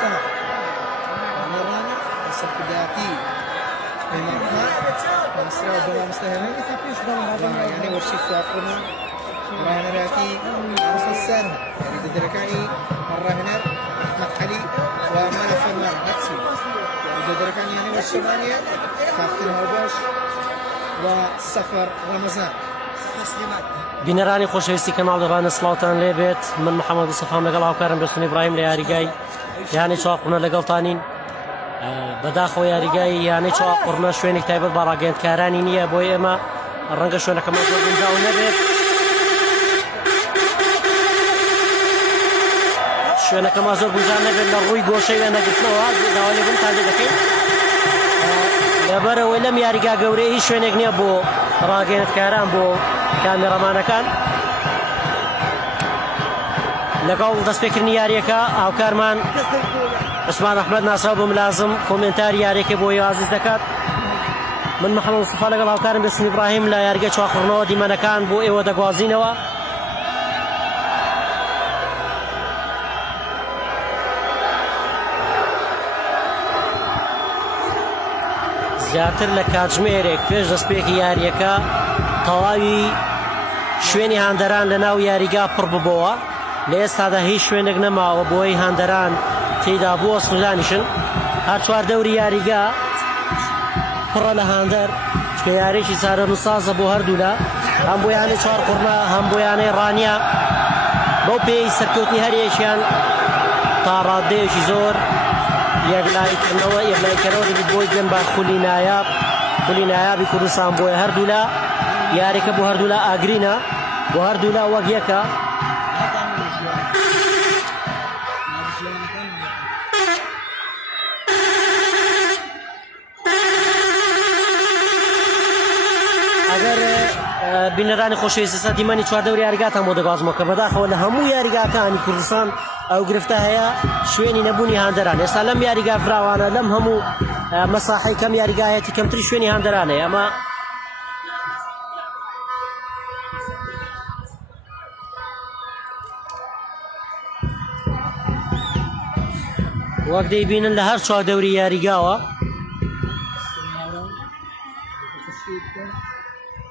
مستهى مرانة السبكداتي مهمان مصر وبما مستهى يعني ورشي سواقنا راهنر يأتي مسلسل يعني ددركاني الراهنر أحمد علي ومانا فرمان عكسي يعني ددركاني يعني والشمانية كابتن هوباش وسفر رمضان بینەرانی خۆشەویستی کەناڵ دەبانە سڵاوتان لێبێت من محەممەد سەفام لەگەڵ هاوکارم بێستون ئیبراهیم لە یاریگای یانەی چاقڕنە لەگەڵتانین بەداخەوە یاریگای یانەی چاقڕنە شوێنێک تایبەت بە ڕاگەیەندکارانی نییە بۆی ئێمە ڕەنگە شوێنەکەمان زۆر گونجاو نەبێت شوێنەکەمان زۆر گونجاو نەبێت لە ڕووی گۆشەی وێنەگرتنەوە داوا لێبوون تاندێ دەکەین لەبەرەوەی لەم یاریگا گەورەی هیچ شوێنێک نییە بۆ ڕاگەیەندکاران بۆ کامێڕەمانەکان لەگەڵ دەستپێکردنی یاریەکە هاوکارمان عوسمان ئەحمەد ناسراو بۆ ملازم کۆمنتاری یاریەکە بۆ عزیز دەکات من محەممەد مستەفا لەگەڵ هاوکارم بێستون ئیبراهیم لە یاریگای چواقڕنەوە دیمەنەکان بۆ ئێوە دەگوازینەوە زیاتر لە کاتژمێرێک پێش دەستپێکی یاریەکە تەواوی شوێنی هاندەران لە ناو یاریگا پڕ ببەوە لە ئێستادا هیچ شوێنێک نەماوە بۆی هاندەران تێیدا بووە سوودانیشن هەر چوار دەوری یاریگا پڕە لە هاندەر چکە یاریێکی چارە نووسازە بۆ هەردوولا هەم بۆ یانەی چوار قوڕنا هەم بۆ یانەی ڕانیا بەو پێی سەرکەوتنی هەریەکیان تا ڕادەیەکی زۆر یەکلایکردنەوە دەبێت بۆی گەن بە خولی نایابی کوردستان بۆیە هەردوولا یاریەکە بۆ هەردوولا ئاگرینە بۆ هەردوولا وەک یەکە ئەگەر بینەرانی خۆشەویستە دیمەنی چواردەوری یاریگاتان بۆ دەگازمەوە کە بەداخەوە لە هەموو یاریگاکانی کوردستان ئەو گرفتە هەیە شوێنی نەبوونی هاندەران ئێستا لەم یاریگا فراوانە لەم هەموو مەساحەی کەم یاریگایەتی کەمتری شوێنی هاندەرانەیە ئەمە وەک دەیبینن لە هەر چواردەوری یاریگاوە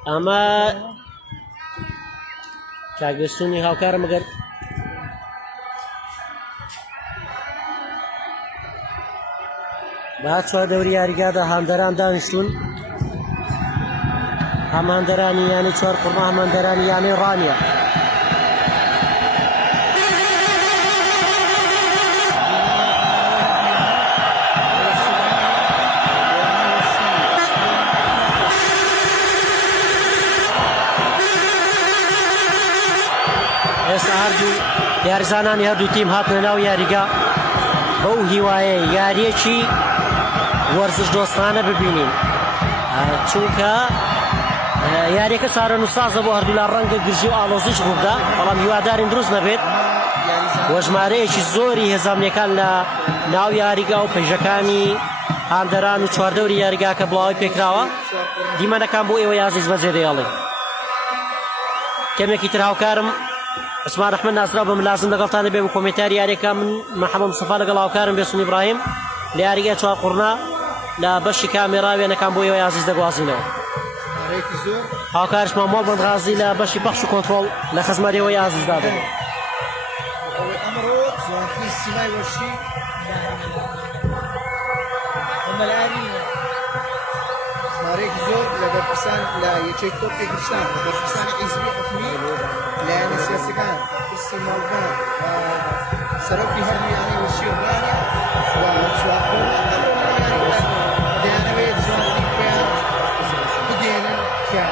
ئەمە کاگەستونی هاوکارم ئەگەر بە هەر چواردەوری یاریگادا هاندەران دانیشتون هەم هاندەرانی یانەی چوار قوڕما هەم هاندەرانی یانەی ڕانیە ئێستا هەردوو یاریزانانی هەردوو تیم هاتنە ناو یاریگا بەو هیوایە یاریەکی وەرزش دۆستانە ببینین چونکە یاریەکە چارە نووسازە بۆ هەردوولا ڕەنگە گرژی و ئاڵۆزیش ڕوودا بەڵام هیوادارین دروست نەبێت وە ژمارەیەکی زۆری هێزانیەکان لە ناو یاریگا و پێژەکانی هاندەران و چواردەوری یاریگاکە بڵاوی پێکراوە دیمەنەکان بۆ ئێوە یازیز بەجێ دەیەڵێ کەمێکی تر هاوکارم عوسمان ئەحمەد ناسراو بە ملازم لەگەڵتانە بێ بە کۆمنتاری یاریەکە من محەممەد مستەفا لەگەڵ هاوکارم بێستون ئیبراهیم لە یاریگای چوار قوڕنا لە بەشی کامێرا وێنەکان بۆ ئێوە یازیز دەگوازینەوە هاوکارش مامۆڵ بەندغازی لە بەشی پەخش و کۆنتڕۆڵ لە خزمەتەوە یازیز دادەن ژمارەیەکی زۆر لە بەرپرسان لە یەکێک تۆپی کوردستان بەرپرسانی حیزبی حکومی لایەنە سیاسیەکان پرسی ماڵبان سەرۆکی هەردوو یانەی وەشی و ڕانیە و چواقڕۆ دەیانەوێت زۆنی پێیان بدێنن کە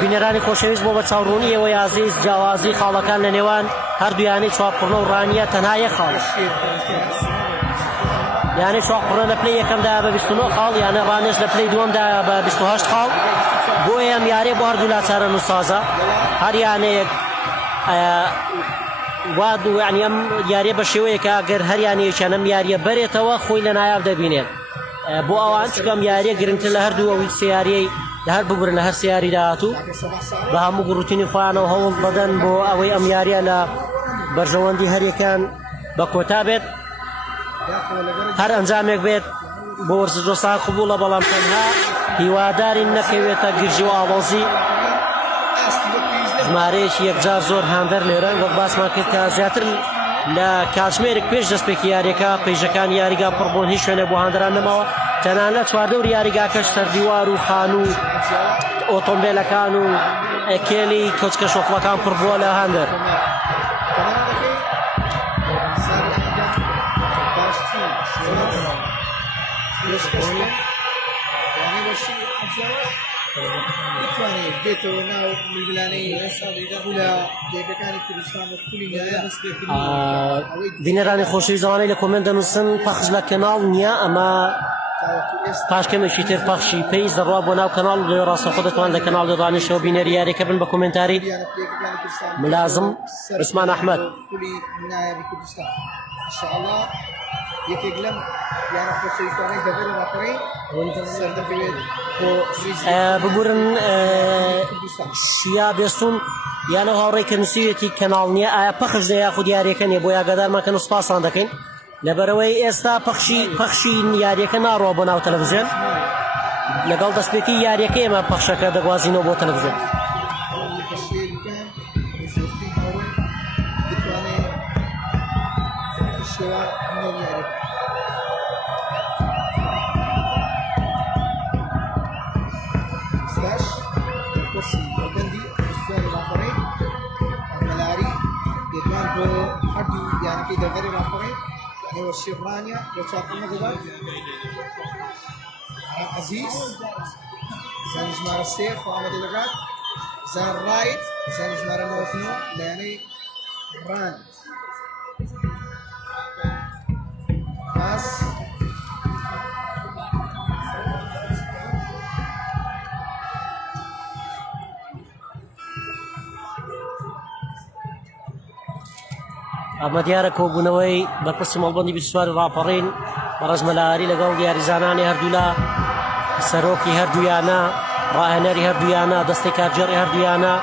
بینەرانی خۆشەویست بۆ بە چاوڕوونی ئێوە یازیز جیاوازی خاڵەکان لە نێوان هەردوویانەی چواقڕۆ و ڕانیە تەنها یەک خاڵە یانەی چواقڕۆ لە پلەی یەکەمدا بە 29 خاڵ یانە ڕانیش لە پلەی دووەمدا بە 28 خاڵ بۆیە ئەم یارێ بۆ هەردوولا چارە نووسازە هەر یانەیەک واد و یعنی ئەم یاریە بە شێوەیەکە ئەگەر هەر یانەیەکیان ئەم یاریە بەرێتەوە خۆی لە نایاب دەبینێت بۆ ئەوان چکە ئەم یاریە گرنگتر لە هەردوو ئەوی سیاریەی لە هەر ببورن لە هەر سیاری داهاتوو بە هەموو گروتینی خۆیانەوە هەوڵ بدەن بۆ ئەوەی ئەم یاریە لە بەرژەوەندی هەریەکان بە کۆتا بێت هەر ئەنجامێک بێت بۆ وەرزشدۆستان قبوڵە بەڵام تەنها هیواداری نەکەوێتە گرژی و ئاوازی ژمارەیەکی یەکجار زۆر هاندەر لێرە وەک باسمان کرد کە زیاتر لە کاتژمێرێک پێش دەستپێکی یاریەکە پەیژەکان یاریگا پڕبوون هیچ شوێنە بۆ هاندەران نەماوە تەنانەت چواردەوری یاریگاکەش سەردیوار و خان و ئۆتۆمبیلەکان و ئەکێلی کۆچکە شۆفڵەکان پڕبووە لە هاندەر بتوانێت بێتەوە ناو ملگلانەی پولە دێگەکانی کوردستان و پولی بینەرانی خۆشەویست زمانەی لە کۆمنت دەنووسن پەخش لە کەناڵ نییە ئەمە پاشکەمێکی تر پەخشی پێیز دەڕوا بۆ ناو کەناڵ و لێ ڕاستەخۆ دەتوان لە کەناڵ دەڕانیشەوە بینەری یاریەکە بن بە کۆمنتاری ملازم عوسمان ئەحمەد پولی نایابی کوردستان ئینشاءالله یەکێک لەم یانە خۆشەویستانەی دەبێت ڕاپەڕی سەردەکەوێت بۆ ببورن شیا بێستون یانە هاوڕێی کە نووسیوێتی کەناڵ نییە ئایا پەخش لە یاخود یاریەکە نیە بۆ یاگادارمانکەن و سپاسان دەکەین لەبەرەوەی ئێستا پەخشی یاریەکە ناڕوە بۆ ناو تەلەڤیزیۆن لەگەڵ دەستپێکی یاریەکە ئێمە پەخشەکە دەگوازینەوە بۆ تەلەڤیزیۆن والشيخ رانيا وتشاطنا قبل عزيز زان جمار السيف وعمد الغاد زان رايت زان جمار الموفنو لاني ران باس ئەمە دیارە کۆبوونەوەی بەرپرسی مەڵبەندی 24 ڕاپەڕین بەڕێزمەلاری لەگەڵ دیاریزانانی هەردوولا سەرۆکی هەردوویانە ڕاهێنەری هەردوویانە دەستەی کارجێڕی هەردوویانە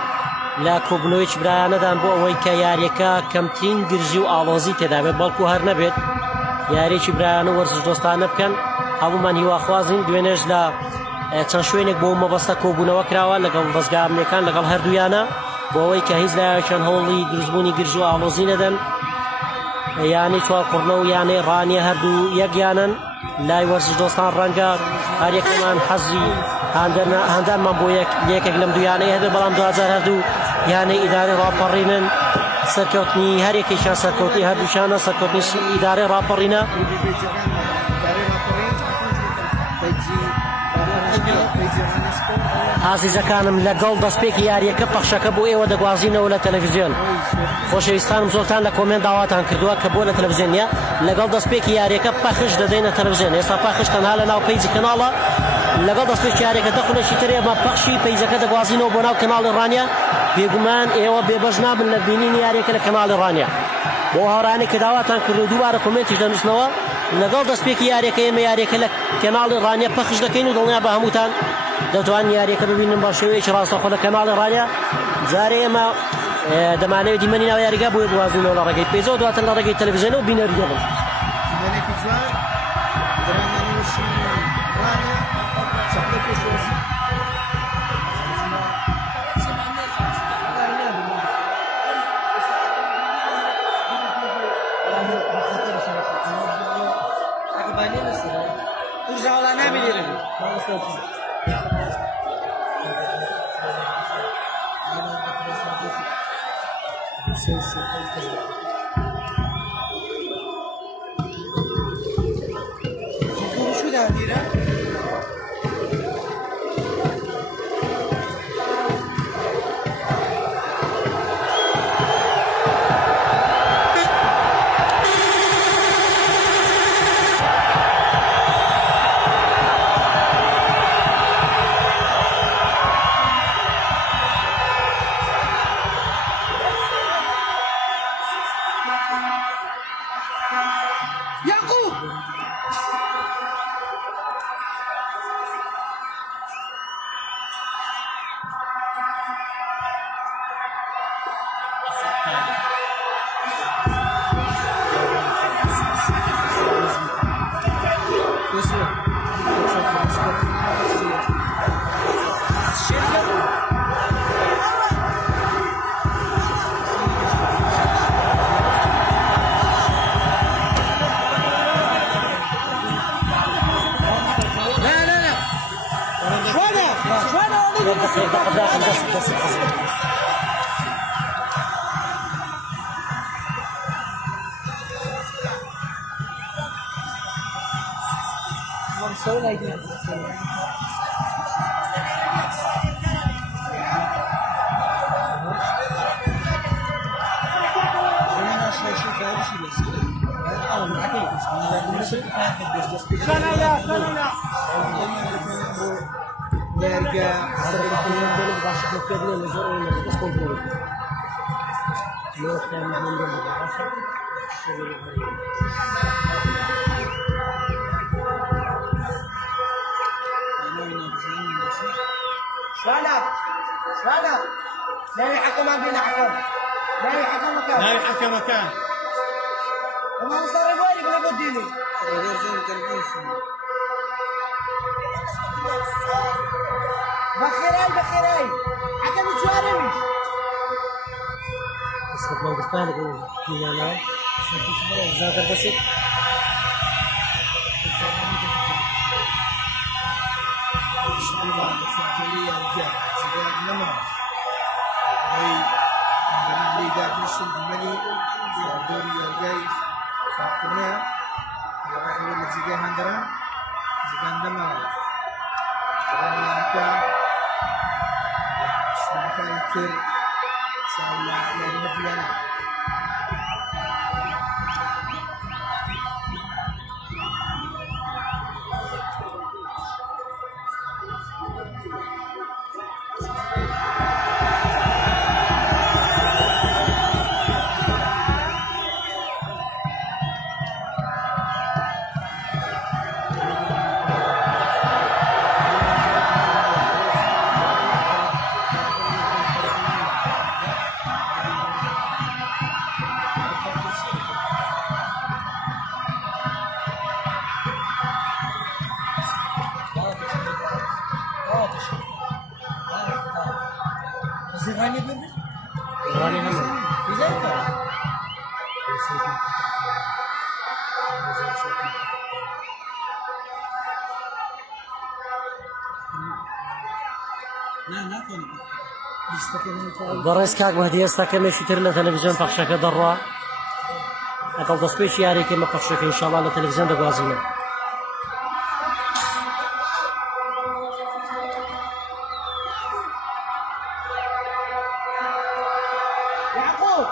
لە کۆبوونەوەیکی برایانەدان بۆ ئەوەی کە یاریەکە کەمترین گرژی و ئاڵۆزی تێدا بێت بەڵکو هەر نەبێت یاریێکی برایانە وەرزش دۆستانە بکەن هەمومان هیواخوازین دوێنێش لە چەند شوێنێک بۆ مەبەستە کۆبوونەوە کراوە لەگەڵ ڕزگارمەکان لەگەڵ هەردوویانە بۆ ئەوەی کە هیچ لایەکەن هەوڵی دروستبوونی گرژ و ئاڵۆزی نەدەن یانی چوارقڕنە و یانەی ڕانیە هەردوو یەکیانن لای وەرزش دۆستان ڕەنگە هەر یەکێمان حەزی هەندانمان بۆ یەکێک لەم دوویانەی هەبێت بەڵام 2002 یانەی ئیدارەی ڕاپەڕینن سەرکەوتنی هەر یەکێکیان سەرکەوتنی هەردووشانە سەرکەوتنی ئیدارەی ڕاپەڕینە ئازیزەکانم لەگەڵ دەستپێکی یاریەکە پەخشەکە بۆ ئێوە دەگوازینەوە لە تەلەڤیزیۆن خۆشەویستانم زۆرتان لە کۆمنت داواتان کردووە کە بۆ لە تەلەڤیزیۆن نیە لەگەڵ دەستپێکی یاریەکە پەخش دەدەینە تەلەڤیزیۆن ئێستا پەخش تەنها لە ناو پەیجی کەناڵە لەگەڵ دەستپێکی یاریەکە دەخونێکی تر ئێمە پەخشی پەیجەکە دەگوازینەوە بۆ ناو کەناڵی ڕانیە بێگومان ئێوە بێبەش نابن لە بینینی یاریەکە لە کەناڵی ڕانیە بۆ هاوڕانی کە داواتان کرد و دووبارە کۆمنتیش دەنووسنەوە لەگەڵ دەستپێکی یاریەکە ئێمە یاریەکە لە کەناڵی ڕانیە پەخش دەکەین و دڵنیا بە هەمووتان دەتوان یاریەکە ببینن بە شێوەیەکی ڕاستەخۆ لە کەناڵی ڕانیە جارێ ئێمە دەمانەوێت دیمەنی ناو یاریگا بۆی بوازینەوە لە ڕێگەی پێیزەوە دواتر لە ڕێگەی تەلەڤیزیۆنەوە بینەریە بن شو ده هديرة؟ Sola gidiyor. Nerga, Benim başlık noktalarını zor oynadı. Biz kontrol ettik. Noktalarını gönderdik. شوالب شوالب لا يحكم بينا حكم لا يحكم مكان لا يحكم مكان وما صار بالي ولا بديني بخيراي بخيراي حكم شواربي اسمك ما قلت لك هنا لا زاد البسيط زغاني بيبي غالي هم بيزايك لا لا كان بەڕێز کاک مەهدی ئێستا کەمێکی تر لە تەلەڤیزیۆن پەخشەکە دەڕوا لەگەڵ دەستپێکی یاریەکە مە پەخشەکە ئینشاڵڵا لە تەلەڤیزیۆن دەگوازینەوە يعقوب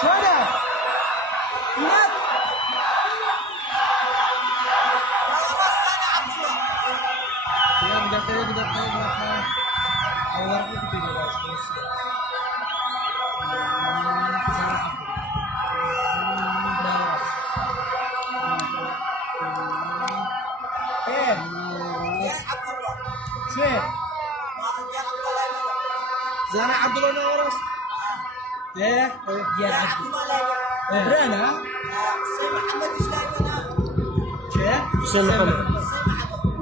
شو هذا؟ هناك زانا عبد الله نورس ايه يا عبد الله برانا سي محمد ايش لايمنا حسين محمد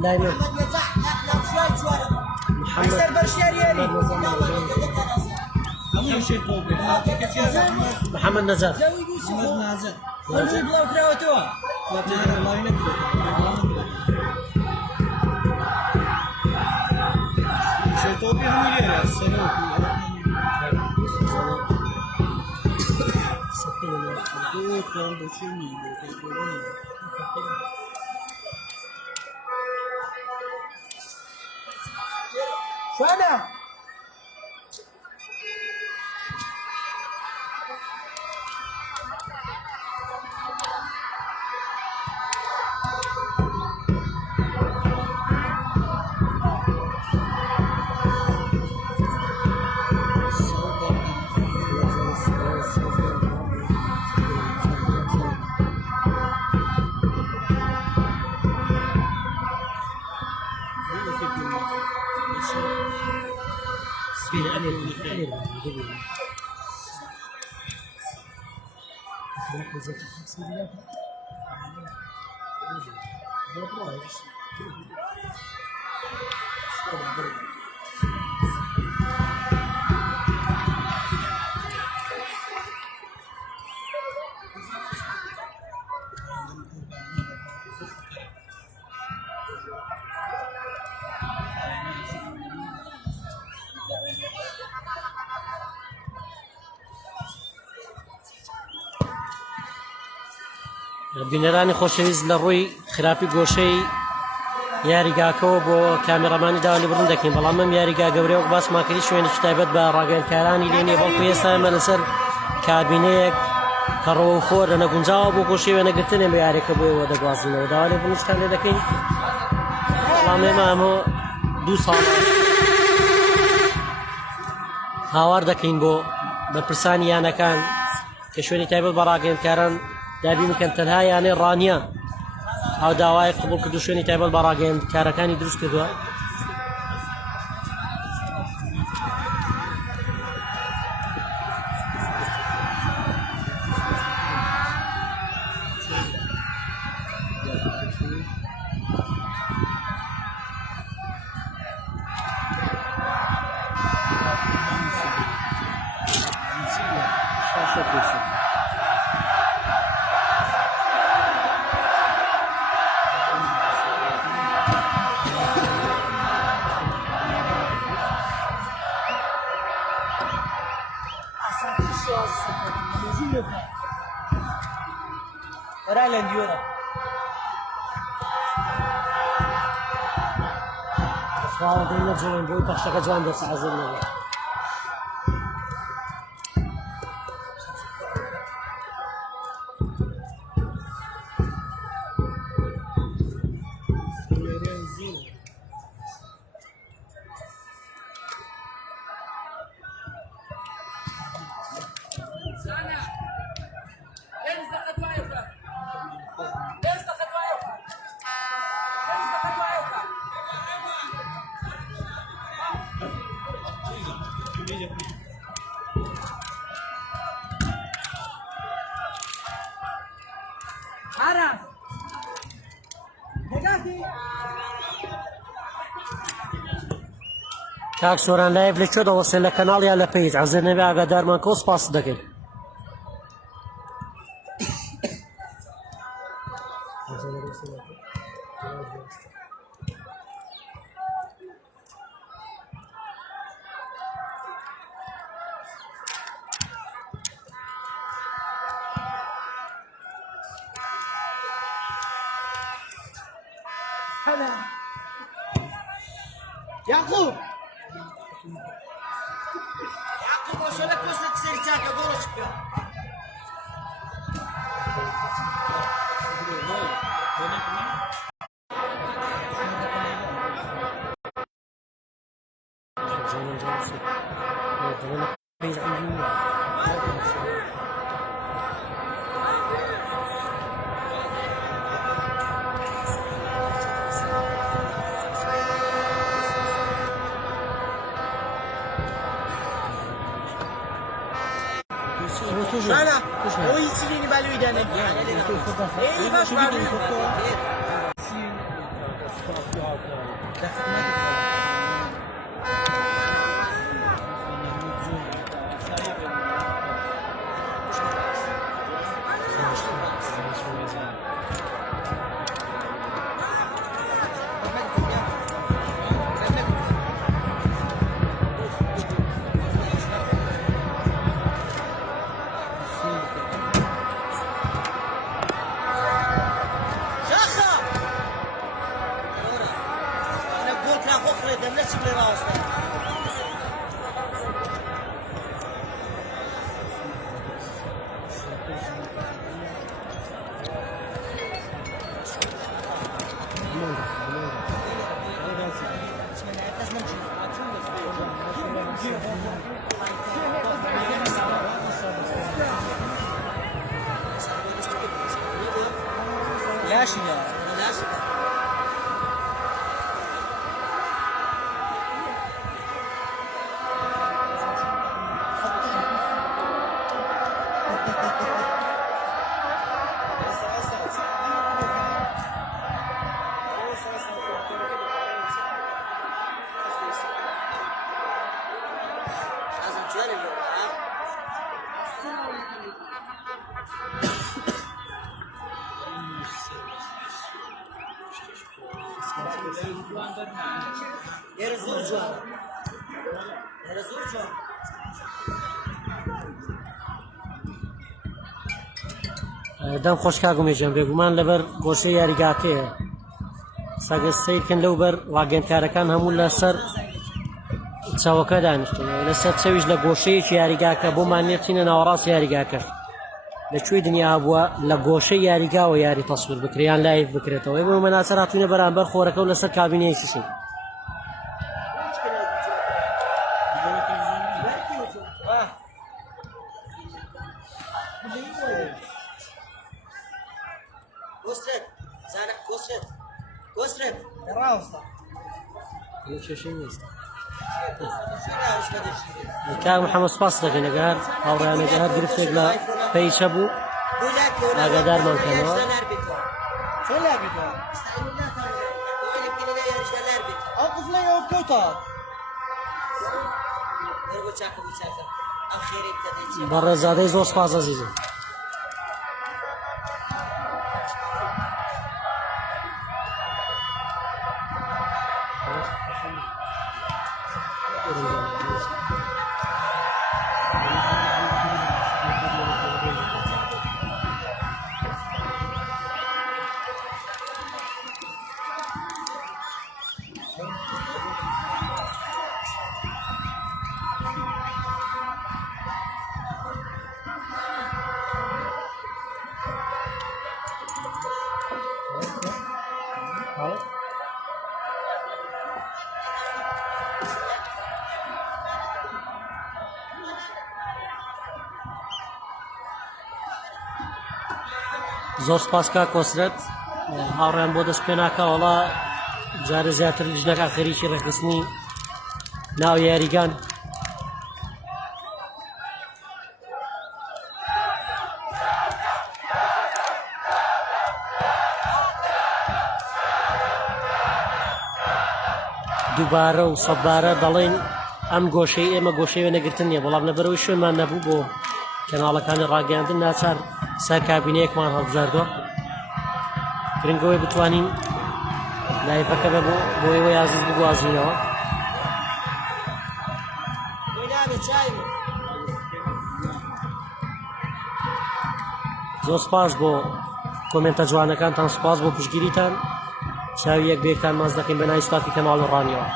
لايمن محمد نزاح لا شوي شوارب ايسر برشارياني أول شيء طوبي محمد نزاف زاوي يوسف محمد نازل ونجيب له كراوتوا الله ينكره شيء طوبي هم اللي السنة شو هذا؟ بینەرانی خۆشەویست لە ڕووی خراپی گۆشەی یاریگاکەوە بۆ کامێڕەمانی داوا لێ بڕن دەکەین بەڵام ئەم یاریگا گەورەی وەک باسمان کردی شوێنێکی تایبەت بە ڕاگەیەنکارانی لێ نییە بەڵکو ئێستا ئێمە لەسەر کابینەیەک کە ڕەوە خۆر لە نەگونجاوە بۆ گۆشەی وێنەگرتنێ بە یاریەکە بۆیەوە دەگوازینەوە داوا لێ بڕنشتان لێ دەکەین بەڵام ئێمە ئەمە 2 ساڵ هاوار دەکەین بۆ بەرپرسانی یانەکان کە شوێنی تایبەت بە ڕاگەیەنکاران دابی بکەن تەنها یانەی ڕانیە ئەو داوای قبول کردو شوێنی تایبەت بە ڕاگەیەنکارەکانی دروست کردووە Era lendiora. سواڵ دێن نەجوڵین بۆی پەخشەکە جوان دەسەعەزێنەوە Araf. Negati. کاک سۆران لایڤ لەکوێ دەوەسێن لە کەناڵ یا لە پەیج عەزێر نەبێ ئاگادارمان کە سپاس دەکەین هلا. يعقوب. يعقوب وشو لك وصلت تصير ساكة قولش بيها. Şöyle, o iyisini balıyor denek yani. İyi baş balıyor. Yaşın ya. جانب يا زور جوان يا زور جوان دەم خۆش کاگومێژم بێگومان لەبەر گۆشەی یاریگاکەیە ساگە سیرکن لەو بەر واگەنکارەکان هەموو لەسەر چاوەکە دانیشتنەوە لەسەر چەویش لە گۆشەیەکی یاریگاکە بۆمان نێتینە ناوەڕاست یاریگاکە لەکوێ دنیا بووە لە گۆشەی یاریگاوە یاری تەسویر بکریان لایف بکرێتەوە بۆ مەناسەر هاتوونە بەرامبەر خۆرەکە و لەسەر کابینەیەکیشی كسرت زانق كسرت كسرت ڕاوستە کێشەی نیست شنو اسمه الشيء کاک محەممەد سپاس دەکەین ئەگەر هاوڕێیانێک هەر گرفتێک لە پێیچە بوو ئاگادار مانکەنەوە چۆن لابێتەوە ئەو قفڵە ئەو کەوتە بەڕێزادەی زۆر سپاس عەزیزم زۆر سپاس کاک کۆسرەت هاوڕێیان بۆ دەست پێ ناکەوەڵا جارە زیاتر ژنەکە خەریکی ڕێکخستنی ناو یاریگان دووبارە و سەدبارە دەڵێن ئەم گۆشەی ئێمە گۆشەی وێنەگرتن نیە بەڵام لەبەرەوەی شوێنمان نەبوو بۆ کەناڵەکانی ڕاگەیاندن ناچار سەر کابینەیەکمان هەڵبژاردووە گرنگەوەی بتوانین لایڤەکە بە بۆ ئێوەی ئازیز بگوازینەوە زۆر سپاس بۆ کۆمنتە جوانەکانتان سپاس بۆ پشتگیریتان چاوی یەک بێکتان ماز دەکەین بە ناوی ستافی کەناڵی ڕانیەوە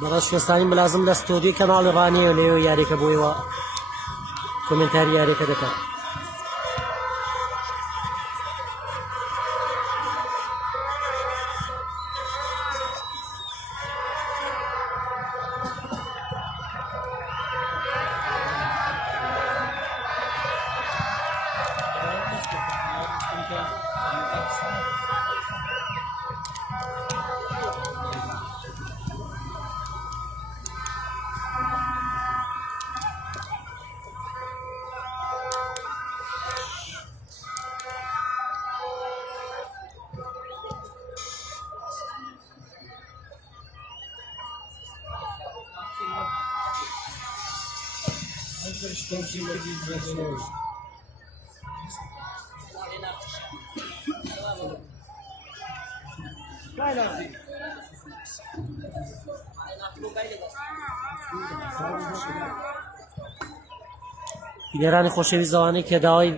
بەڕاست شوێستانی ملازم لە ستۆدیۆی کەناڵی ڕانیەوە لێوە یاریەکە بۆیەوە کۆمنتاری یاریەکە دەکات بینەرانی خۆشەویست ئەوانەی کە داوای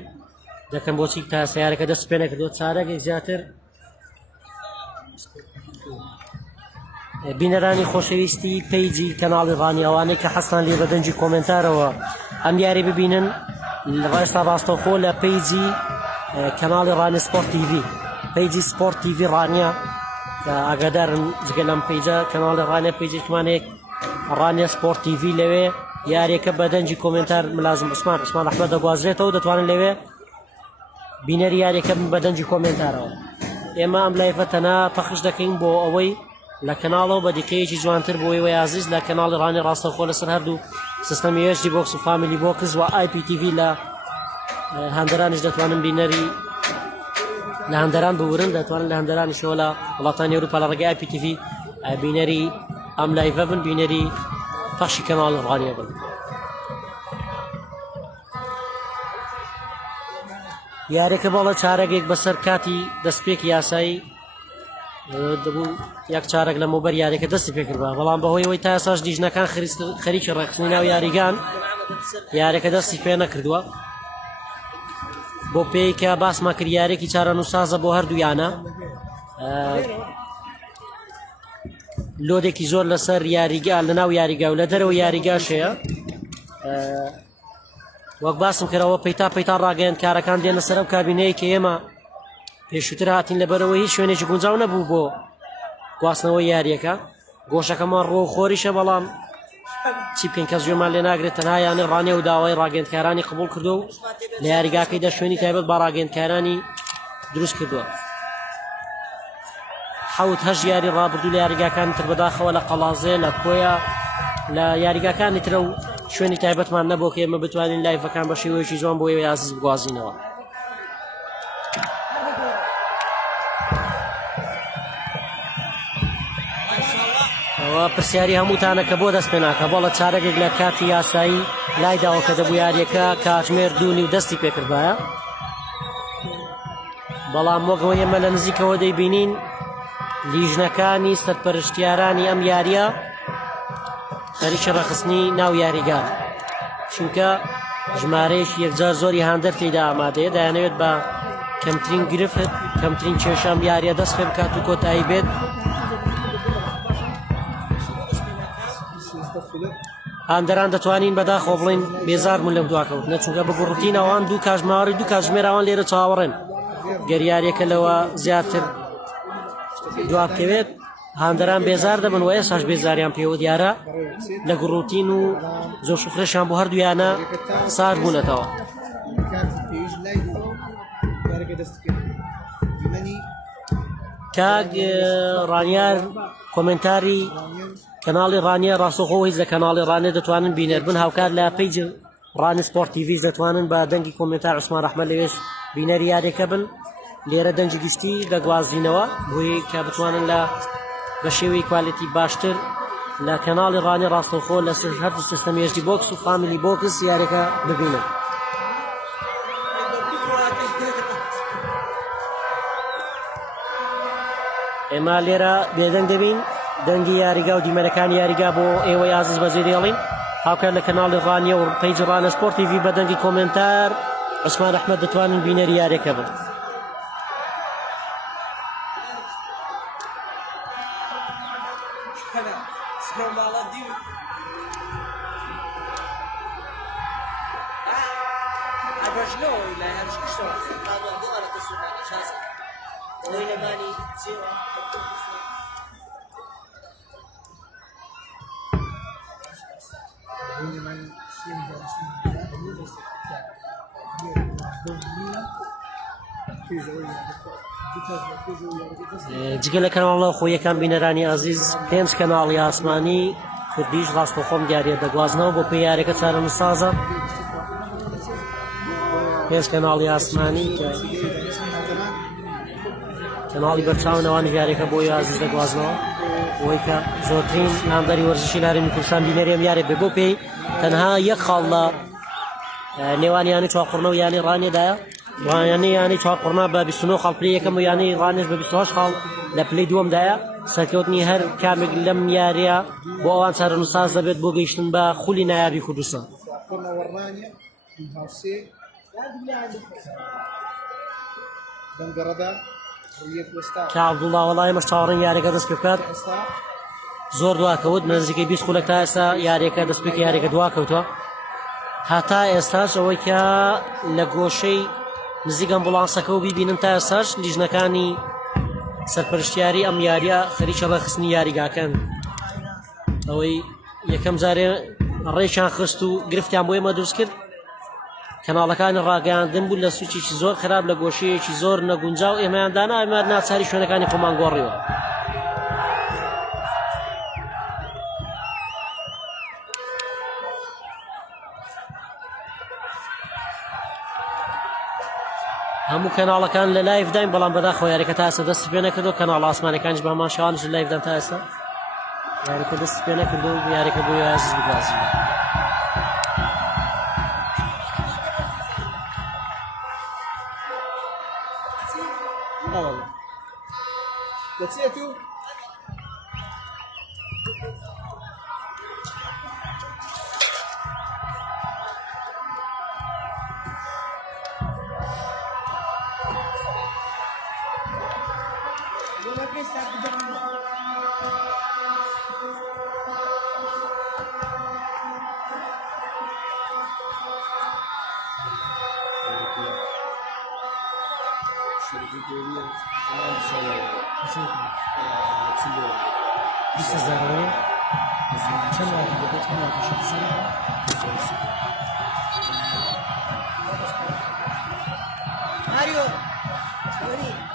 دەکەن بۆچی تا سیارەکە دەست پێ نەکردووە چارەکێک زیاتر بینەرانی خۆشەویستی پەیجی کەناڵی ڕانی ئەوانەی کە حەستان لێ بە دەنجی کۆمنتارەوە ئەم دیاری ببینن ڕێستا ڕاستەوخۆ لە پەیجی کەناڵی ڕانی سپۆرت تیڤی پەیجی سپۆرت تیڤی ڕانیە کە ئاگادارن جگە لەم پەیجە کەناڵی ڕانیە پەیجێکمانەیەک ڕانیە سپۆرت تیڤی لەوێ یاریەکە بە دەنجی کۆمنتار ملازم عوسمان ئەحمەد دەگوازرێتەوە دەتوانن لەوێ بینەری یاریەکە بە دەنجی کۆمنتارەوە ئێمە ئەم لایڤە تەنها پەخش دەکەین بۆ ئەوەی لە کەناڵەوە بە دیقەیەکی جوانتر بۆی وی عزیز لە کەناڵی ڕانی ڕاستەخۆ لەسەر هەردوو سیستەمی HD بۆکس و فامیلی بۆکس و IPTV لە هەندەرانیش دەتوانن بینەری لە هەندەران بورن دەتوانن لە هەندەرانیشەوە لە وڵاتانی ئەوروپا لە ڕێگەی IPTV بینەری ئەم لایڤە بن بینەری پەخشی کەناڵی ڕانیە بن. یارێکە بەڵە چارەگێک بەسەر کاتی دەستپێکی یاسایی دەبوو یەک چارەك لە مۆبەر یاریەکە دەستی پێکردبا بەڵام بەهۆی ئەوەی تا ئێساش دیژنەکان خەریکی ڕێخستنی ناو یاریگان یارەکە دەستی پێ نەکردووە بۆ پێی کە باسمان کرد یارێکی چارە نووسازە بۆ هەردوویانە لۆدێکی زۆر لەسەر یاریگا لە ناو یاریگا و لە دەرەوە یاریگاشەیە وەک باسم کردەوە پەیتا ڕاگەیەن کارەکان دێنە سەر ئەو کابینەیە کە ئێمە پێشووتر هاتین لەبەرەوە هیچ شوێنێکی گونجاو نەبوو بۆ گواستنەوەی یاریەکە گۆشەکەمان ڕۆ خۆریشە بەڵام چی بکەین کەس گوێمان لێ ناگرێت تەنها یانە ڕانێ و داوای ڕاگەندکارانی قبول کردو و لە یاریگاکەیدا شوێنی تایبەت بە ڕاگەندکارانی دروست کردووە حەوت هەژ یاری ڕابردوو لە یاریگاکانی تر بەداخەوە لە قەڵازێ لە کۆیە لە یاریگاکانی ترە و شوێنی تایبەتمان نەبوو کە ئێمە بتوانین لایڤەکان بە شێوەیەکی جوان بۆ ئێوەی عزیز بگوازینەوە. ئەوە پرسیاری هەمووتانە کە بۆ دەست پێ ناکە بەڵە چارەکێک لە کاتی یاسایی لایداوە کە دەبوو یاریەکە کاتژمێر 2 دەستی پێکردبایە بەڵام وەکەوە ئێمە لە نزیکەوە دەیبینین لیژنەکانی سەرپەرشتیارانی ئەم یاریە خەریکە ڕەخستنی ناو یاریگان چونکە ژمارەیەکی یەکجار زۆری هاندەر تێیدا ئامادەیە دەیانەوێت بە کەمترین گرفت کەمترین کێشەم یاریە دەست پێ بکات و کۆتایی بێت هاندەران دەتوانین بەداخۆ بڵین بێزارمون لەم دواکەوتنە چونکە بە گوڕوتینەوەوان دوو کاژماوەڕی دوو کاژمێراوان لێرە چاوەڕێن گەریارێکە لەوە زیاتر دوا بکەوێت هاندەران بێزار دەبن و ئێساش بێزاریان پێوە دیارە لە گوڕوتین و زۆر شوخرەشان بۆ هەردوویانە سار بوونەتەوە کاک ڕانیار کۆمنتاری کەناڵی ڕانیە ڕاستەوخۆ لە کەناڵی ڕانێ دەتوانن بینەر بن هاوکات لە پیج ڕانی سپۆرت تیڤیش دەتوانن بە دەنگی کۆمنتار عوسمان ڕەحمەت لەوێش بینەری یاریەکە بن لێرە دەنجی گشتی دەگوازینەوە بۆی کە بتوانن لە بە شێوەی کوالیتی باشتر لە کەناڵی ڕانی ڕاستەوخۆ لە هەردوو سیستەمی HD بۆکس و فامیلی بۆکس یاریەکە ببینن. ئێمە لێرە بێدەنگ دەبین دەنگی یاریگا و دیمەنەکانی یاریگا بۆ ئێوەی عزیز بەجێدێڵین هاوکات لە کەناڵی ڕانیە و پیج ڕانە سپۆرت تیڤی بە دەنگی کۆمنتار عوسمان ڕەحمەت دەتوانن بینەری یاریەکە بن. جگە لە کەناڵە خۆیەکان بینەرانی عزیز 5 کەناڵی ئاسمانی کوردیش ڕاستەوخۆم دیارە دەگوازنەوە بۆ پێی یاریەکە چارە نووسازە 5 کەناڵی ئاسمانی کەناڵی بەرچاونەوانی یاریەکە بۆی عزیز دەگوازنەوە بۆی کە زۆرترین نامداری وەرزشی لە هەرێمی کوردستان بینەرێم یارێک بێ بۆ پێی تەنها یەک خاڵ لە نێوان یانی چاقڕنە و یانی ڕانێدایە یانی چاقڕنا بە 29 خاڵ پلەی یەکەم و یانی ڕانێش بە 28 خاڵ لە پلەی دووەمدایە سەرکەوتنی هەر کامێک لەم یاریە بۆ ئەوان چارە نووساز دەبێت بۆ گەیشتن بە خولی نایابی کوردستان. کە عەبدوڵڵا وەڵای ئێمەش چاوەڕێن یاریەکە دەست پێ بکات زۆر دواکەوت نزیکەی 20 خولەک تا ئێستا یاریەکە دەست پێکی یاریەکە دواکەوتووە هەتا ئێستاش ئەوەی کە لە گۆشەی نزیک ئەمبوڵانسەکە و بیبینن تا ئێستاش لیژنەکانی سەرپەرشتیاری ئەم یاریە خەریکە ڕێخستنی یاریگاکەن ئەوەی یەکەم جارێ ڕێکیان خست و گرفتیان بۆ ئێمە دروست کرد کەناڵەکانی ڕاگەیاندن بوو لە سوچێکی زۆر خراپ لە گۆشەیەکی زۆر نەگونجاو ئێمەیاندانا ئێمە ناچاری شوێنەکانی خۆمان گۆڕیوە هەموو کەناڵەکان لە لایف داین بەڵام بەداخەوە یاریەکە تا ئێستا دەست پێ نەکردو کەناڵ ئاسمانەکانیش بە هەمان شێوانش لە لایف دان تا ئێستا یاریەکە دەست پێ نەکردو یاریەکە بۆ عزیز بگازی والله نسيتو ماريو سوري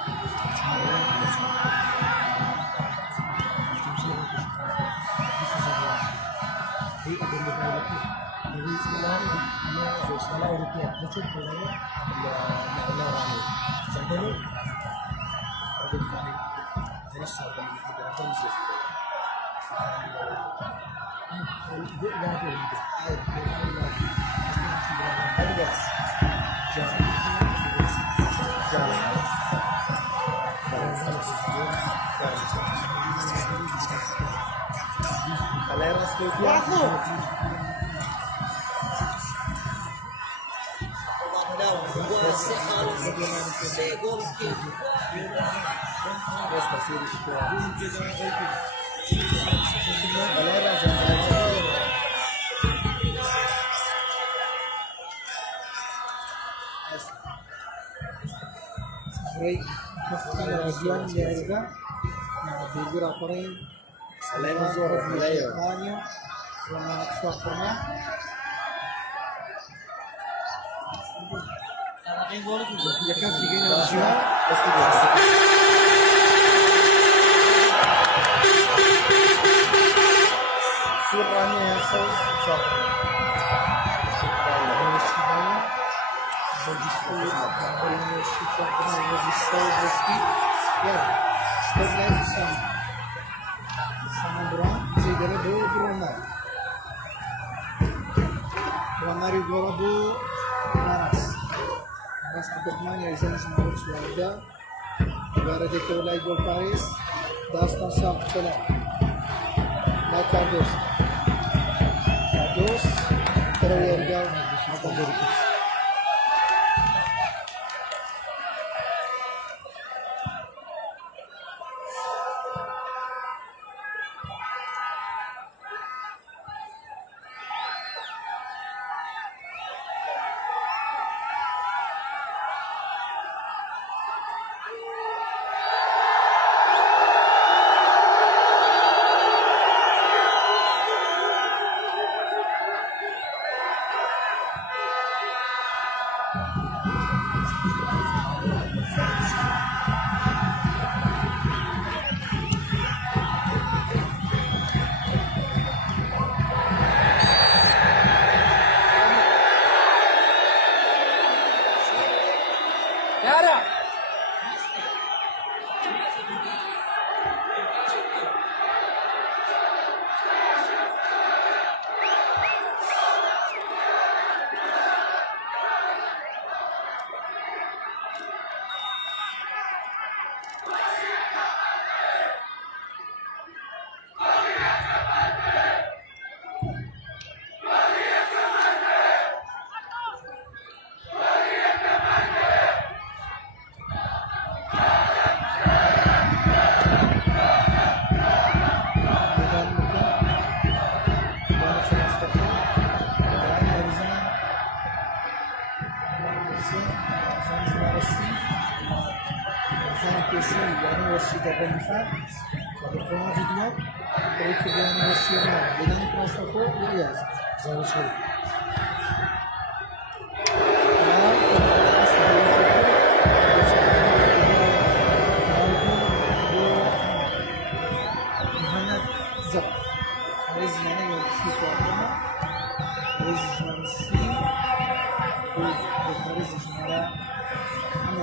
Rey, Cristiano Diarga, figura Correia, Salema Zorro, Espanha, Romana Sofana. E a Cafigueira de João, Surrania Souls, Jovem. Mario Gorabo Maras Maras Abdurrahman Yazan Jumhur Suarda Agora de Keulai Gol Paris Dastan Sam Tela La Cardos Cardos Terayerga Atadurkis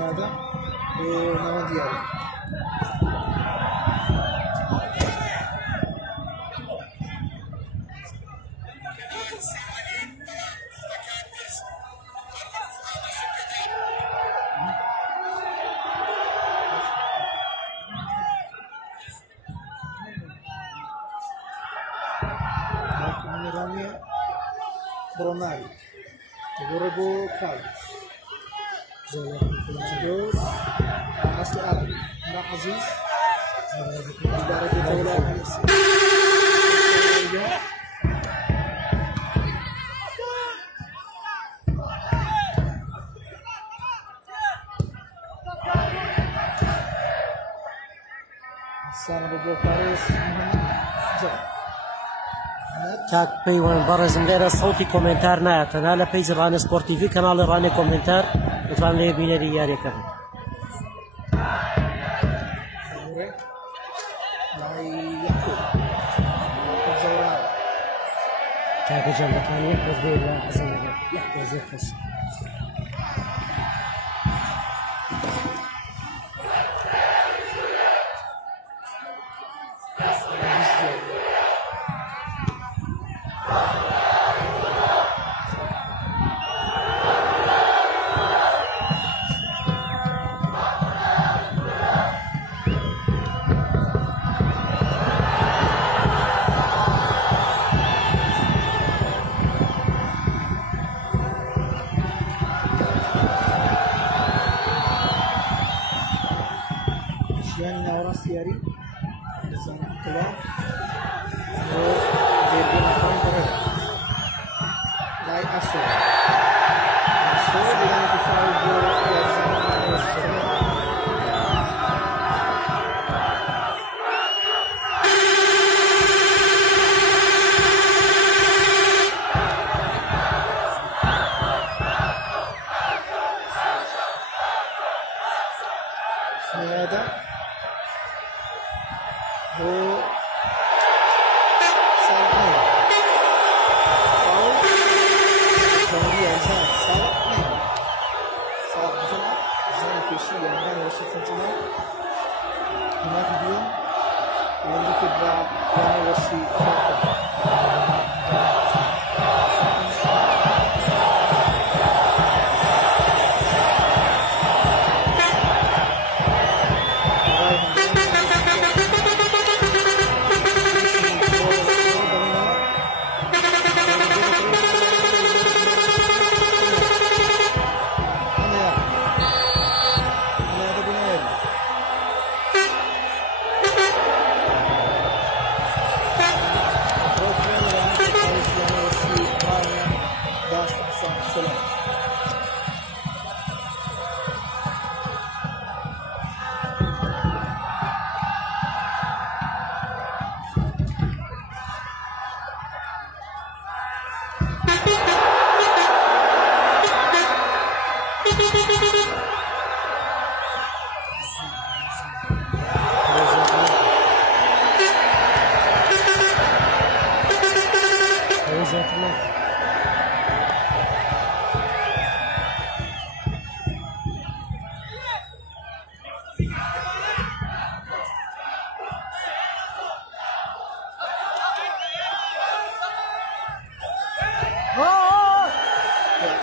هذا ونوان ديالي رامي برونالي غوربو كارلوس جوز أصل عربي مرا عزيز إدارة الدولة سان بابو باريس جا کاک پەیوەند بەڕێزم لێرە سەوتی کۆمنتار نایە تەنها لە پەیج ڕانە سپۆرتیڤی کەناڵی ڕانێ کۆمنتار دەتوان لێ بینەری یاریەکە بن. کاکە جان دەتوانێت یەک کەس بێت لە حەسەن لەگەڵ یەک کەس یەک کەس. ژیانی ناوەڕاستی یاری زانکۆڵا بۆ دێرگێنەکانی بەڕێ لای ئەسۆ لەلای دفاعی بۆ یاریزانەکانی هذا هو صالح أو جمهورية إنسان صالح صالح جمعة زين كوشي يعني وشي سنتنا هناك اليوم عندك البعض يعني وشي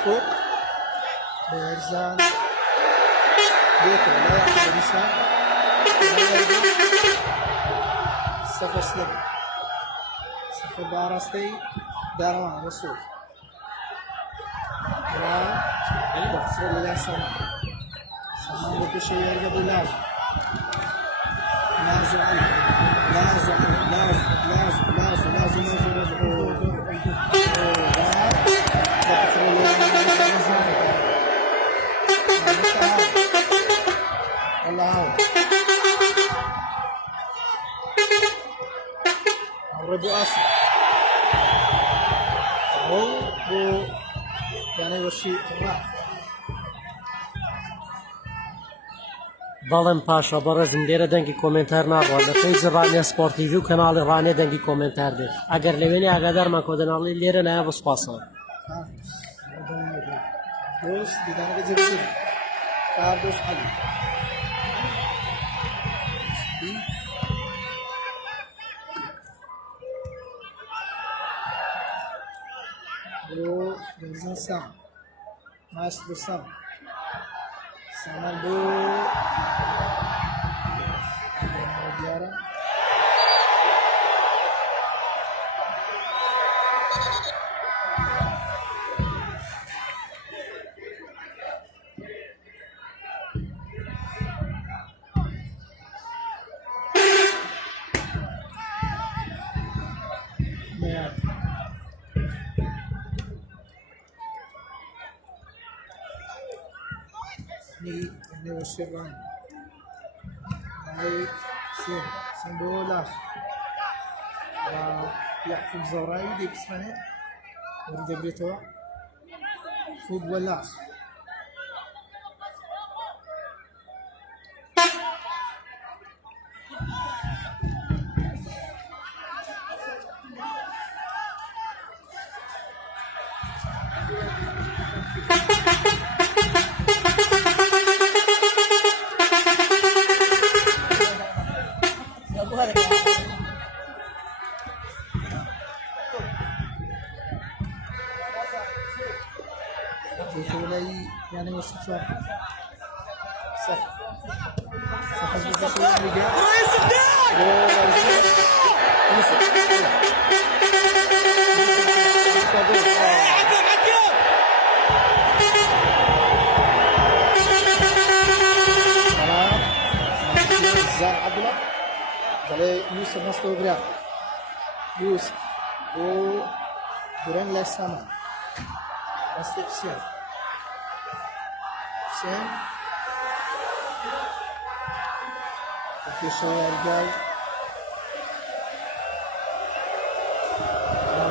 يعقوب بيرزان بيته لا يعقوب نساء سفر سلب سفر باراستي دارما رسول بخسر الله سمان بكشي يرغب لازم لازم علي لازم الله ربو أصل هو يعني وشي راح بەڵێم پاشە بەڕێزم لێرە دەنگی کۆمنتار ناڕوە لە پێی ڕانێ سپۆرتیڤی و کەناڵی ڕانێ دەنگی کۆمنتار دێت ئەگەر لەوێنێ ئاگادارمان کۆدەناڵی لێرە نایە بەسپاسەوە دوست دیدن جدید كاردوس علي دو يزن سام ماس دو سام سامان دو ديارة ini Osirwan baik Simbolas ويحكم زوراي دي بسمانه ورد بريتوا فوق ولاس لي يعني وش صار صح صح يوسف زار عبد الله على يوسف نصر وبرا يوسف و برن لسما ريسبسيون حسين الشوارع الجاي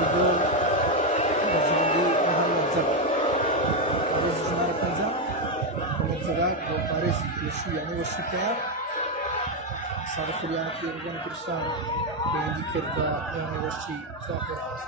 نقول رجعندي محمد زبا باريس جمال كنزا محمد زبا وباريس يشو يعني وشو كان صار خلينا في رجال كريستيانو بيندي كرتا يعني وشي صافي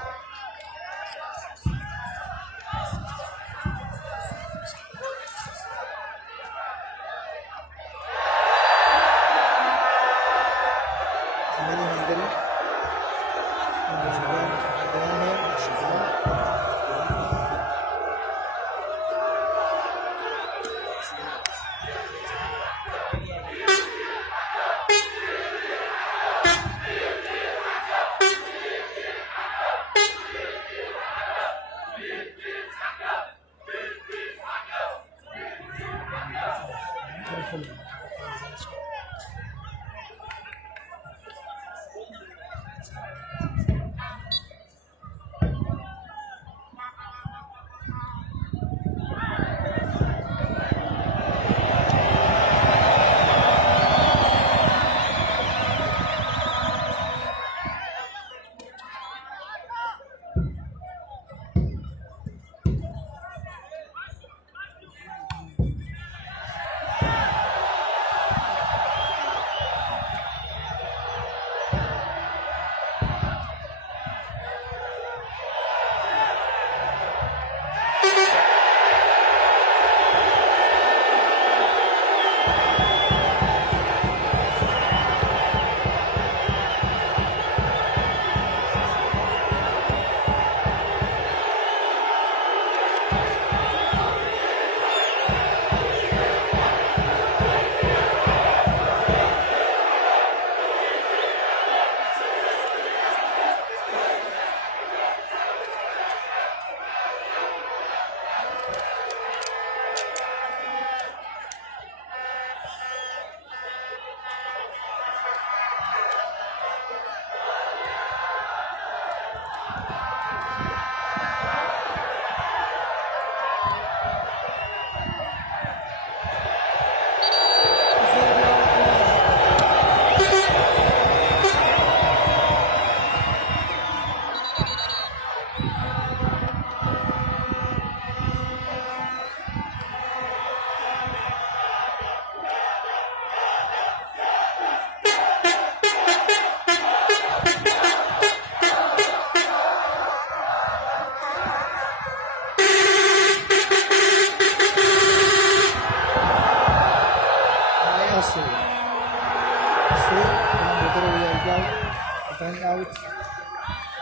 تاني اوت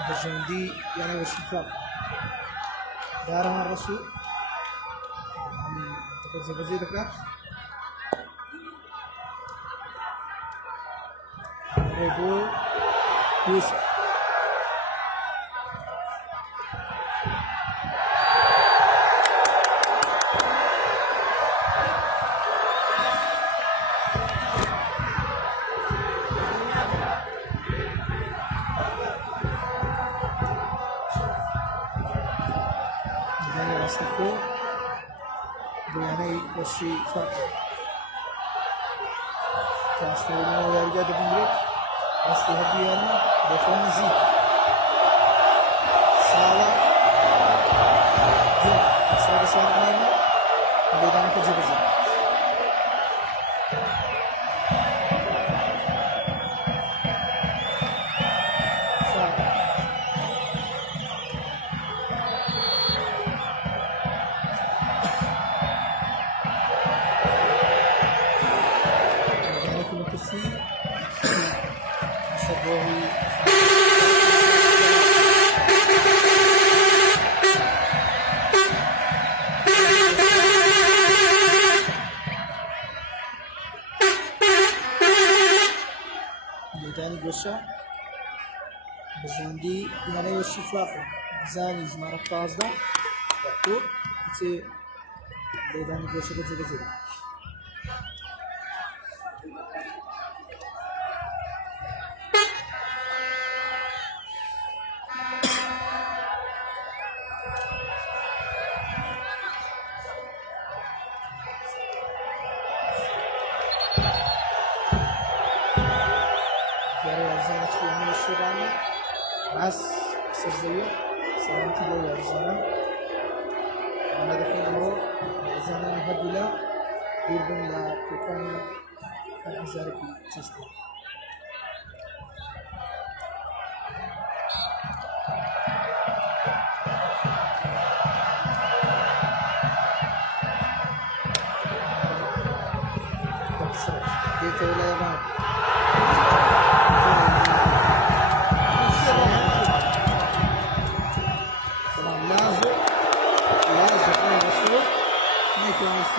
بجندي يعني والشفاق دارها الرسول يعني تقول زي ذكرت ريبو يوسف Astafo Buyanay Koshi Fatih Astafo Verga de Bumrek Astafo Biyana Defonzi Sala Jum Astafo Sala Neyma Bedana Kajibazi Sala Sabohi Lidani Gosha Bajandi Yana Yoshiflaqa Zani Zmara Tazda Yaktu It's Lidani Gosha Gazigazig Ras Serzaya Salamti Boy Arizona Mana Dakin Amro Arizona Nahadula Irvin La Kukan Al-Azharki Chester Dito Levan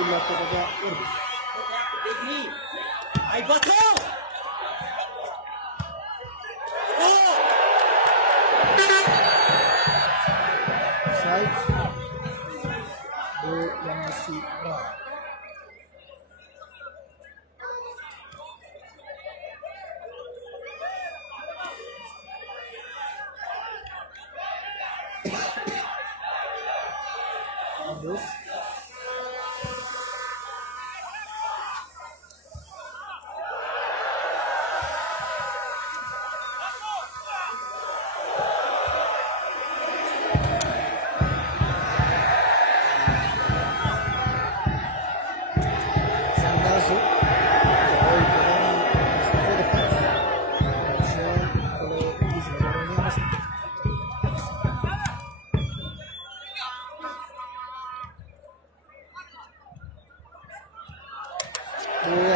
Sulla Kodaga Urbi. Ay Bato! Side. Go yang masih Ra. Terus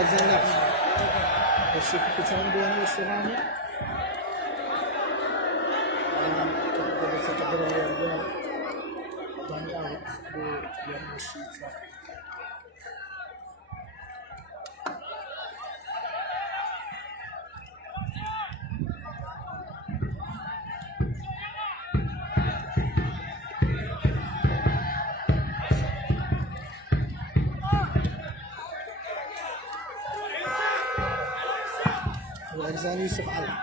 Zengap Bersih keputusan dia ni istilahnya kita bisa tergerak dia Dani out dia mesti وإنسان يوسف علي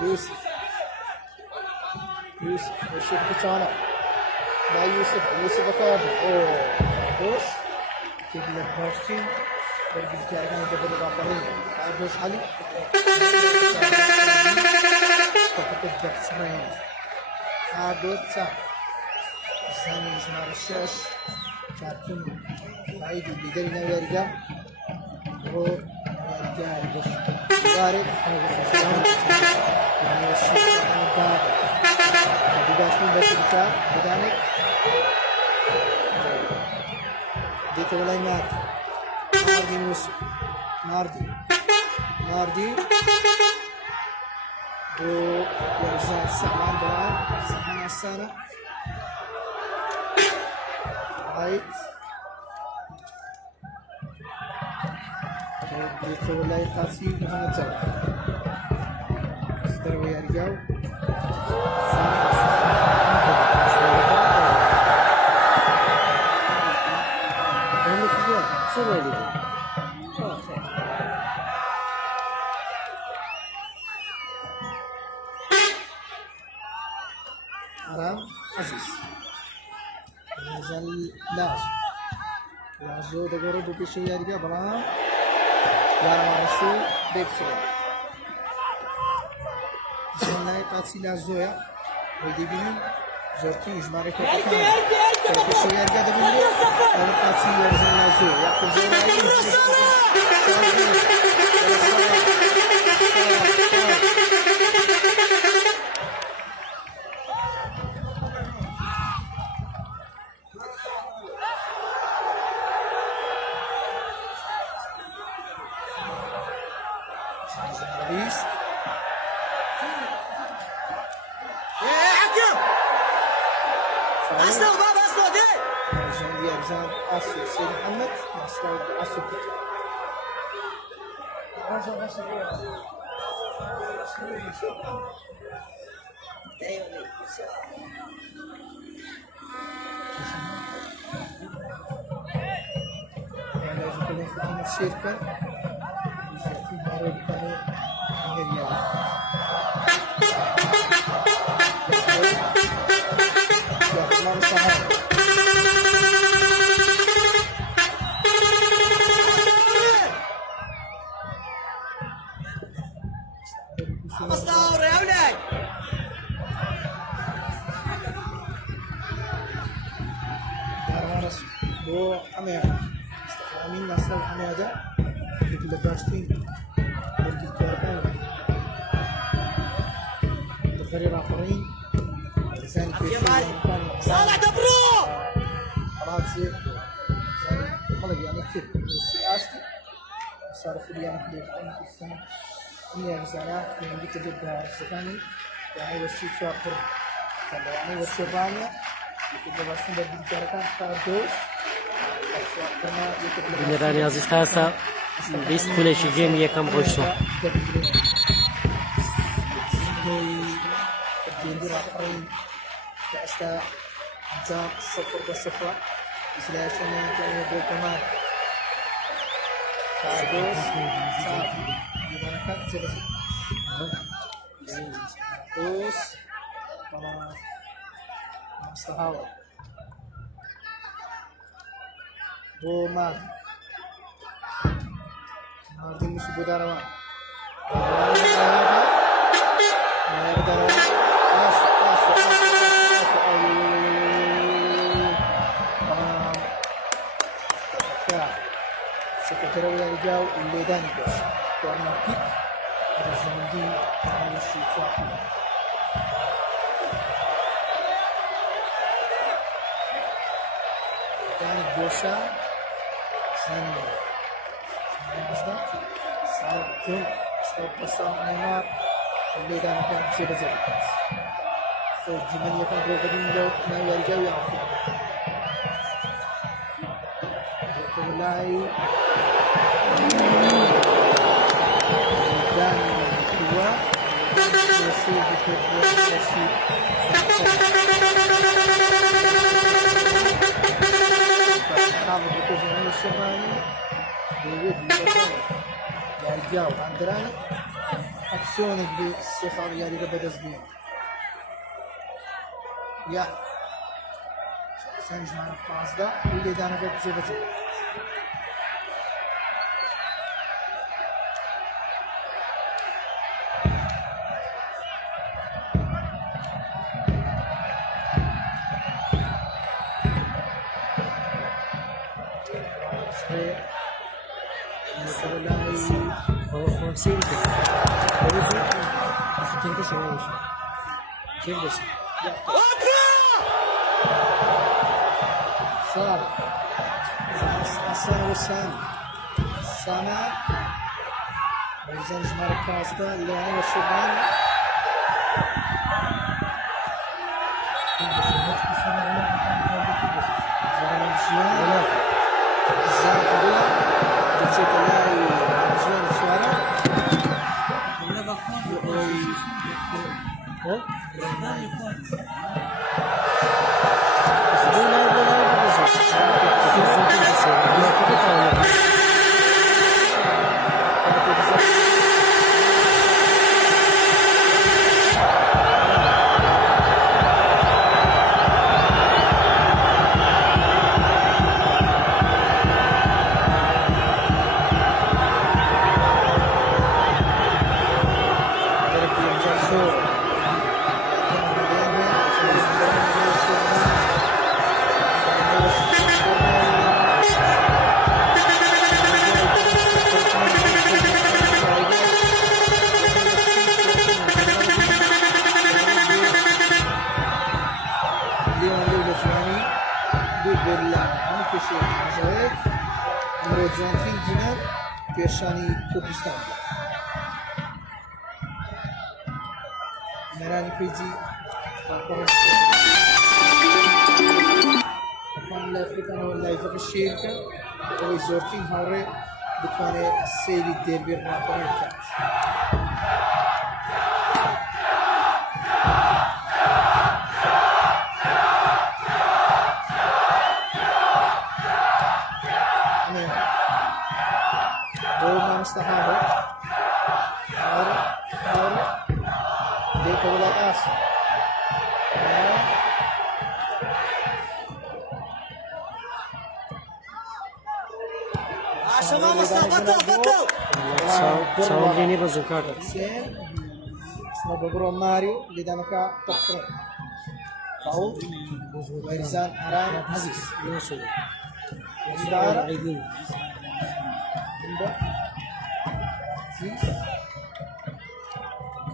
يوسف وشوف بتاعنا لا يوسف أكابر أوه بوس كيف لك برجع كأنه جبل الرابعين بوس علي تبدأ تسمعين بوس صح إنسان يسمع الشاش شاكين بعيد اللي درنا ويرجع هو يرجع بوس Garib يعني الشيء المدار بداية bercerita بدانك ديت ولا مات ناردي نوس ناردي ويرجع سعمان بالآن سعمان عسانة رايت ديتو لا يقاسي محمد جواد يقدروا يرجعوا حرام عزيز نزل لازو دغورو دو پیش یارگا بلا یار مارسو دیکسو زنای قاسی لازویا ولدی بینیم زورتی اجماعی کو پیش یارگا دبینیم اول قاسی یارزن لازو یا East. حكم اسلو بابا اسلو دي عشان يرجع اسو سيد محمد اسلو اسو لازم كنا نفتح الشركة في مارو كانوا نريا ما صحيح مصدر يا ولد درس بو حماية استخدامين نصر حماية مثل الداشتين مثل الكربان الفريق الآخرين زين في صالح دبرو راسي زين قلب يعني كتير سياستي صار في يعني كتير في السنة إني رسالة من بيت جدا سكاني يعني وشيء شاطر يعني وشيء رانيا يكتب بس بدي كاركان فردوس بینەرانی عزیز تاسە 20 خولێکی گێمی یەکەم ڕۆیشتووە الدين الآخرين كأستا جام 0-0 إسلاش أن كان يقول كمان فاردوس صافي لمن كان جلسة فاردوس كمان مستحاول بومان ماردين مسبو داروان Sekarang yang jauh ledan itu, kerana kick harus menjadi harus sifat. Dan Gosha, Sani, Sani, Sani, Sani pasang Neymar, ledan akan sebesar. So jika dia akan bergabung jauh, yang jauh yang akhir. Mulai dan kedua masih kedua masih kalau betul Indonesia ini David betul dari jauh antara action di sekarang yang didapat dari ya Sanjman Pasda boleh dan agak betul. هو سيري كده هو تنتشر وش كيف بس صار حسن وسام سنة وزنج مركز ده اللي هو الشبان جوان زاهرة دەچێتە لای ژیان سوارە جوانترین دینار پێشانی کوردستان نەرانی پیجی لە ئەفریقانەوە لایڤەکە شێر کرد ئەوەی زۆرترین هاوڕێ بتوانێت سەیری دێربێ ڕاپەڕێ بکات مستحاضر حاضر ديك ولا قاس عشان بطل بطل چاوەڕێنی بە زووکاتە حسين اسمه ببرو ماريو لدانكا تقصر فاول ويرزان حرام عزيز وزدارة عيبين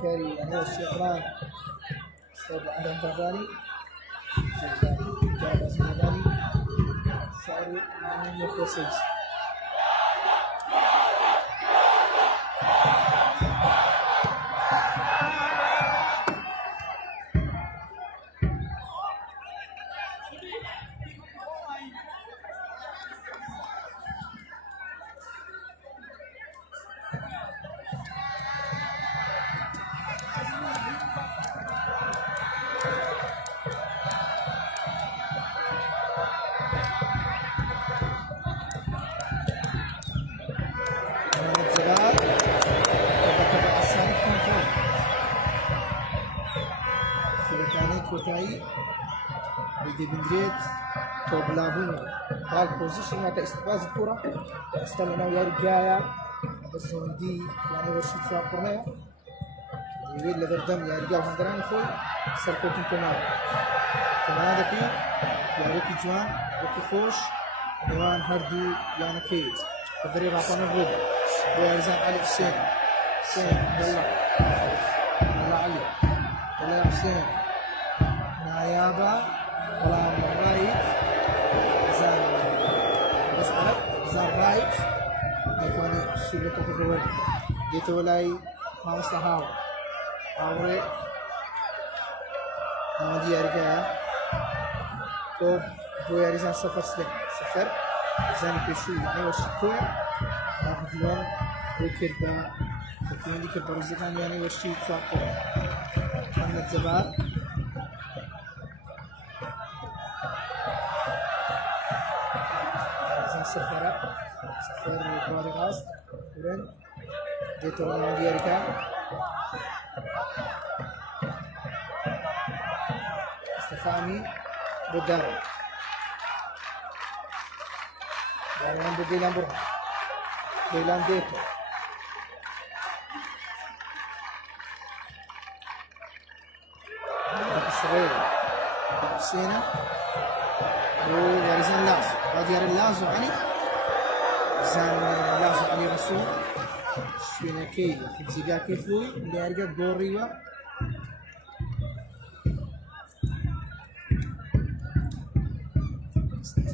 كاري أنا الشيخان استاذ عدم برداني جاب اسمداني شعري من يقصيص كوتاي بدي بندريت توبلابون قال بوزيشن مع استفاز الكرة استلمنا ويا رجايا بس دي يعني ورشيت سوا كورنيا يويل لدردم يا رجال هندراني خوي سرقوتين كمان دكي يا ريكي جوان ريكي خوش نوان هردو يعني كي تدري راقنا الرد ويرزان علي حسين الله علي الله حسين نايابا ولا رايت زان بس عرب زان رايت يكوني سلوكه تقول ديت ولاي ما مستحاو أوري نادي أرجع تو هو يرجع سفر زان بيشو يعني وشكوه أخذون وكربا لكن دي كربا رزقان يعني وشي تساقو محمد زبار سفر بارغاز ورن ديتو نادي أرجع استفاني بدر داران بجيلان برا جيلان ديتو إسرائيل سينا ويارزان لازو وديار اللازو علي زان لازو علي رسول شوينا كي زيجا كيفوي اللي أرجع دوريوا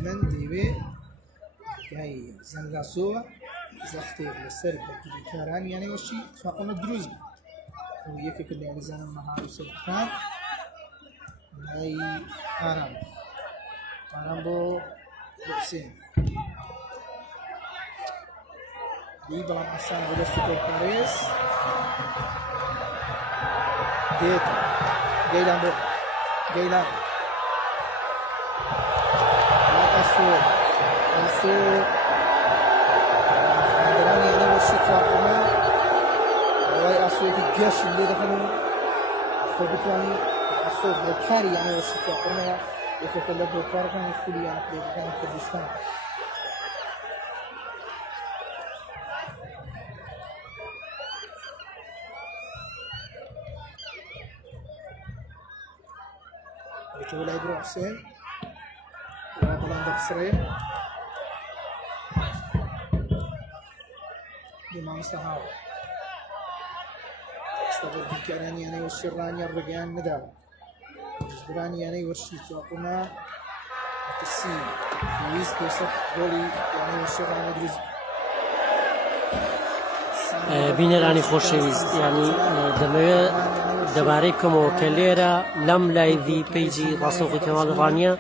من ديوي هاي زنقاسوة زختي لسر كاران يعني وشي فاقنا دروز ويكك اللي أرزان النهار سلطان هاي آرام بو حسين دي بلان حسان ودستو باريس ديتا جيلان بو جيلان لا أسو دراني أنا وشيت واقعنا واي أسو يكجيش اللي دخلوا فبتواني أسو بكاري يعني وشيت واقعنا يكفل بكار كان يخلي يعني كان كردستان يقول إبراهيم حسين وهولندا بسرية بما مستحاول استغل بالكراني أنا والشراني الرجال ندى جبراني أنا والشيت وقنا السين لويس توصف دولي يعني والشراني دريز بینەرانی خۆشەویست ینی دەمەوێت دەبارەی بکەمەوە کە لێرە لەم لایڤی پیجی ڕاستەوخی کەناڵی ڕانیە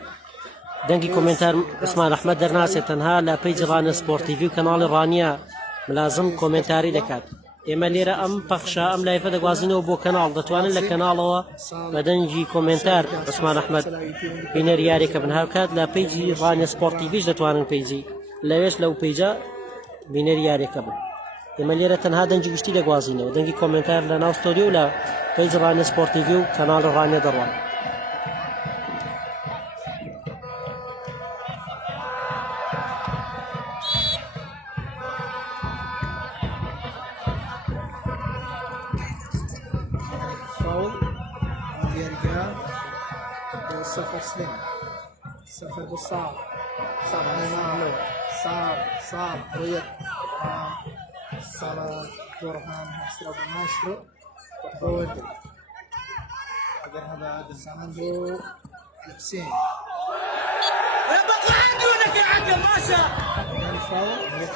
دەنگی کۆمنتار عوسمان ئەحمەد دەرناسێت تەنها لە پیجی ڕانە سپۆرت تیڤی و کەناڵی ڕانیە ملازم کۆمنتاری دەکات ئێمە لێرە ئەم پەخشە ئەم لایڤە دەگوازینەوە بۆ کەناڵ دەتوانن لە کەناڵەوە بە دەنگی کۆمنتار عوسمان ئەحمەد بینەر یاریەکە بنهار بکات لە پیجی ڕانە سپۆرت تیڤیش دەتوانن پیجی لەوێش لەو پیجە بینەر یاریەکە بن ئێمە لێرە تەنها دەنگی گشتی دەگوازینەوە دەنگی کۆمنتار لە ناو ستۆریۆ و لە پیج ڕانە سپۆرت تیڤی و کەناڵی ڕانیە دەڕوات فاول يرجع سفر سليم سفر بالصعب صعب صعب ويا صار برهان حسرة بماشرو تحول أجر هذا الزمن هو حسين بطلع عندك يا عقل ماشا يعني فاول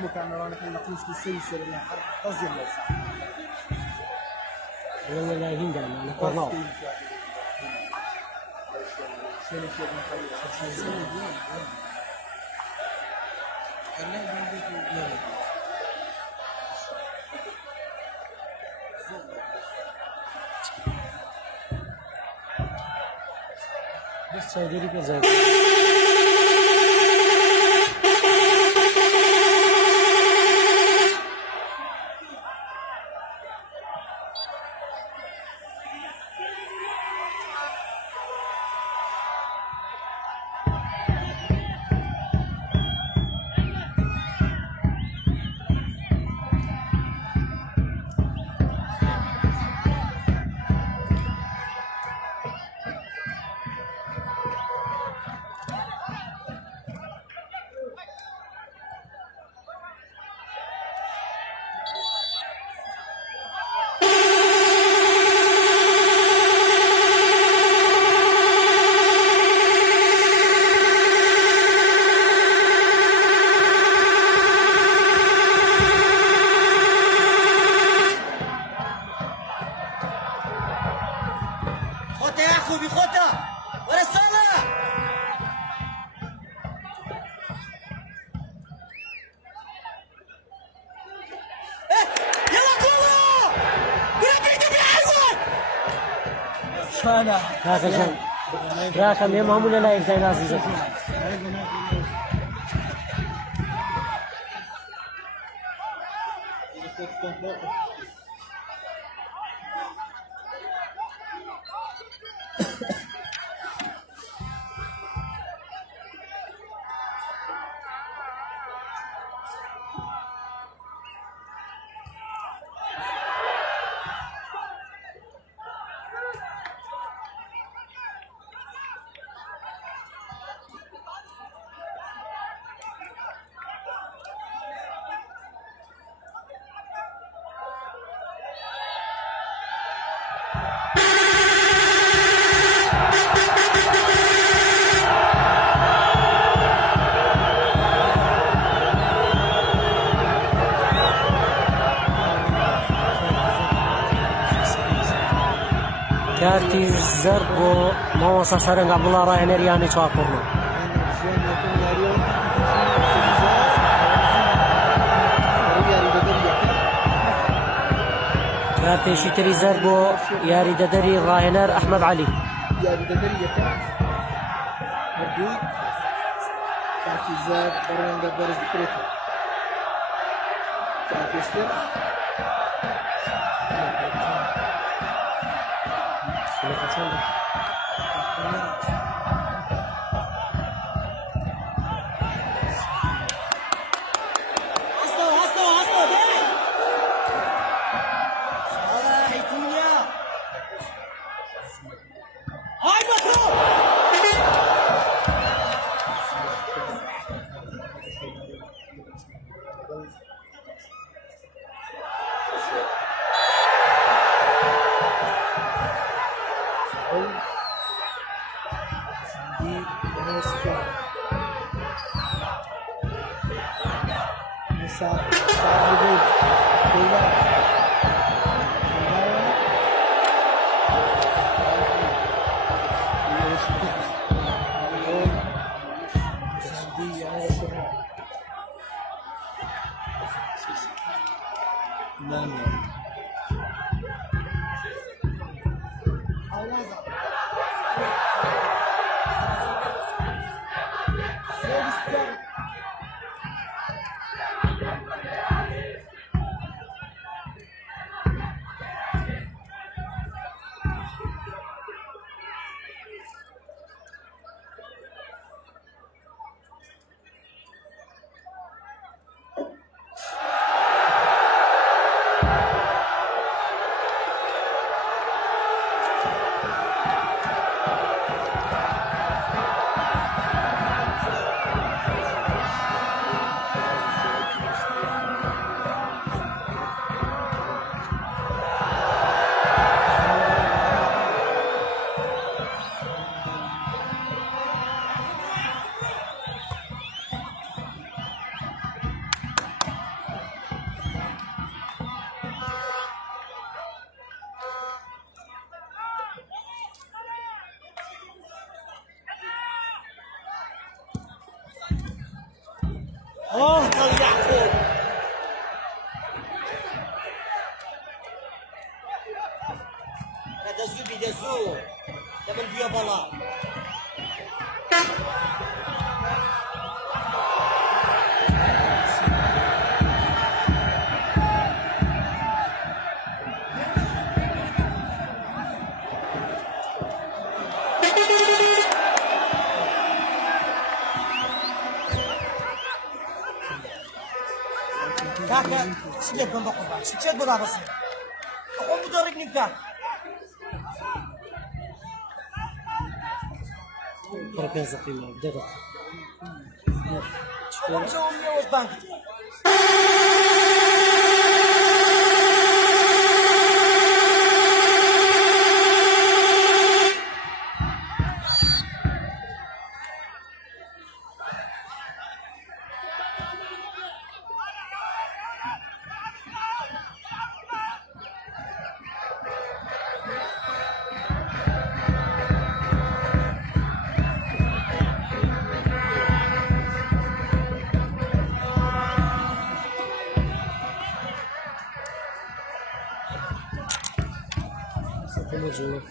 هم كان رانا في نقوش بالسلسلة اللي حرب قصدي الناس والله لا يهندل أنا قرناو بس صيدلي كذا کاکە جان براکەم ئێمە هەموو لە لای داین عزیزەکەم کارتی زەرد بۆ مامۆستا سەرنج عەبدوڵڵا ڕاهێنەریانی چاپۆڕنەوە کارتێکی تری زەرد بۆ یاریدەدەری ڕاهێنەر ئەحمەد عەلی یاریدەدەری یەکەم هەردووی کارتی زەرد بەڕێنگە بەرز بکرێتەوە جا پێشتر هستوا بيه صالح الدنيا هاي مطلوب افضل يعقوب دزو بدزو دبل بيا بلا كاكا سجد من بقى سجد بضع بسيط أقوم بدورك نكاك تركز قيمة بدأت أقوم بسوي ميوز بانك مجنون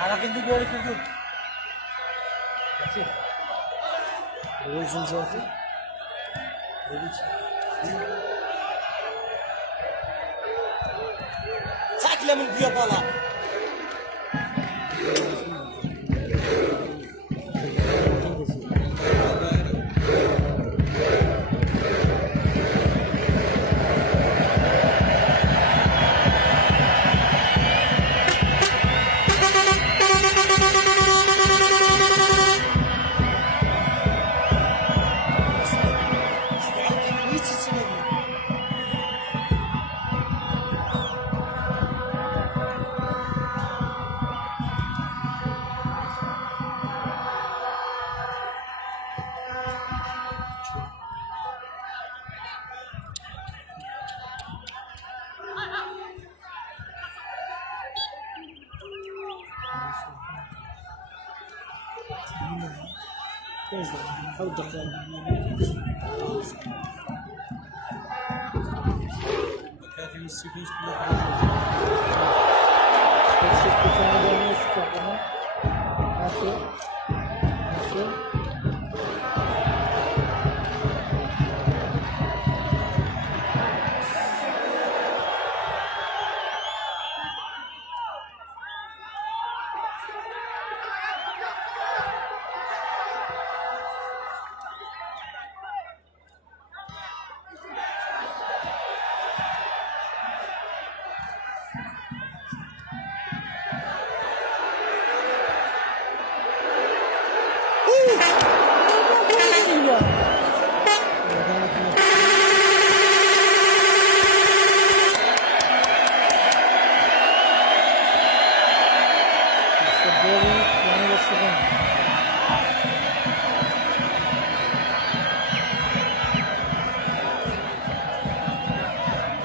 Hareketli böyle kırdım. Özün zaten. Sakla من بيبالا حاول تدخل كافي من السكوت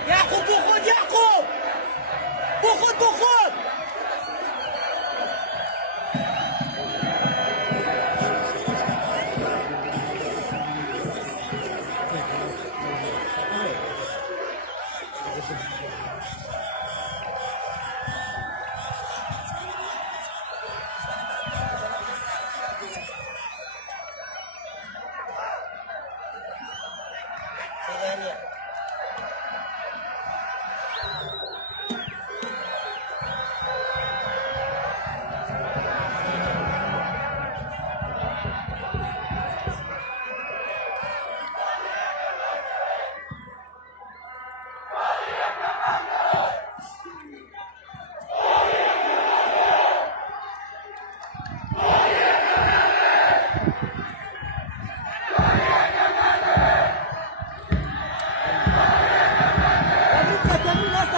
يعقوب بخد يعقوب بخد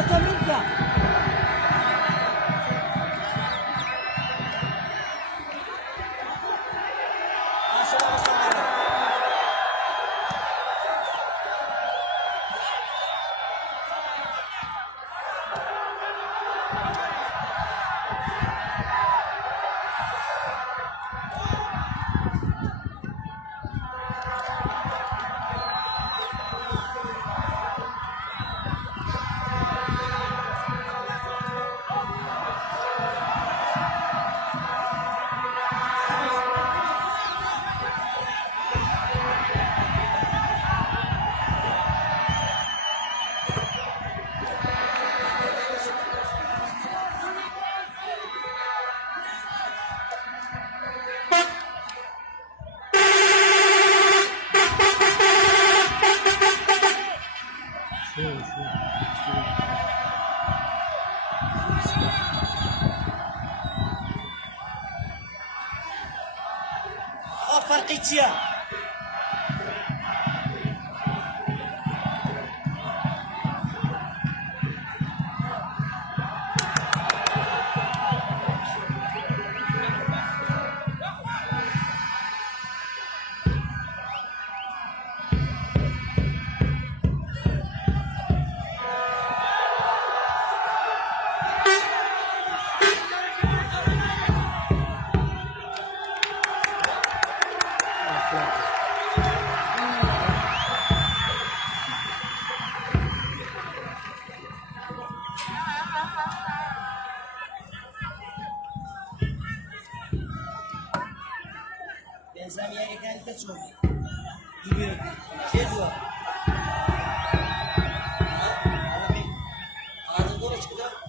تمينك فرقيتيا تشوف جبير شيء دوا هذا دورش كده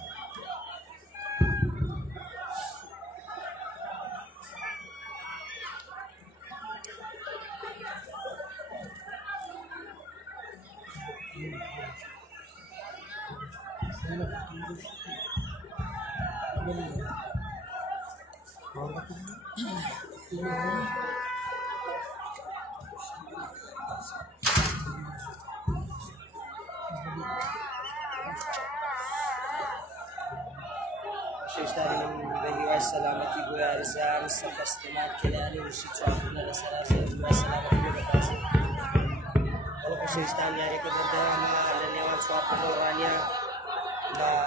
شيشتاني من بهي والسلامة ويا رسالة السفر استماع كلاني وشي تعرفنا لسلاسة والسلامة وبكاسة والله شيشتاني يعني كبردانا لنيوان سواب الدورانيا لا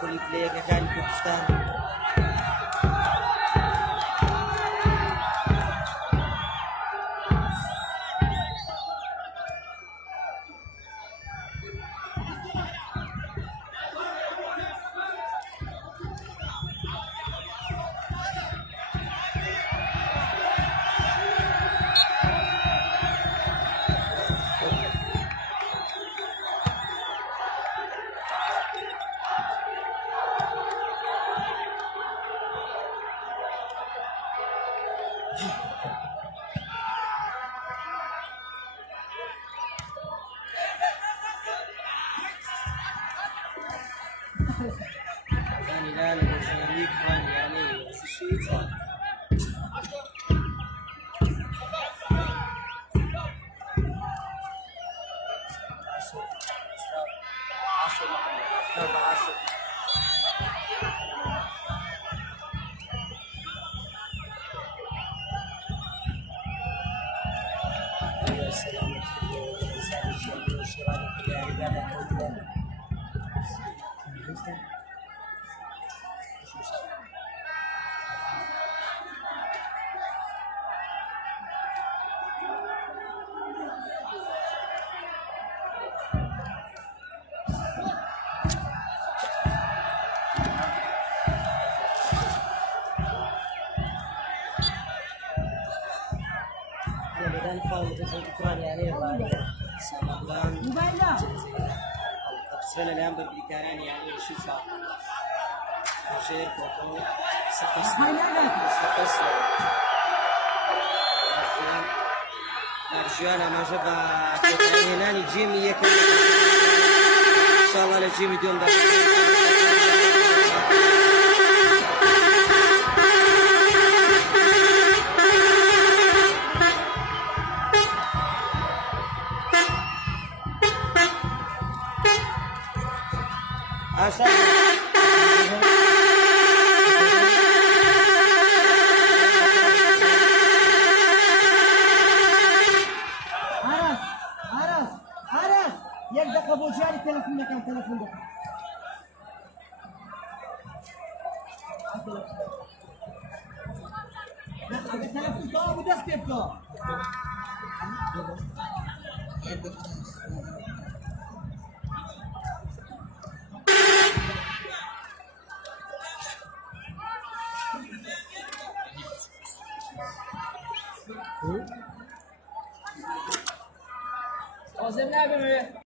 فولي بلاي كان كردستان يعني لا للشريك يعني نفس الشيء بدان فاول بس أوكرانيا عليه سامبلان موبايلا تقصينا الآن بالبريكانيان يعني شو صار شيء كوكو سفس مرجانا ما جبا هناني جيمي يكمل إن شاء الله لجيمي دوم ده عشان عرس یک دقیقه بوجاری تلفن بکن تلفن بکن اگه تلفن تو آبو دست بکن لازم نبره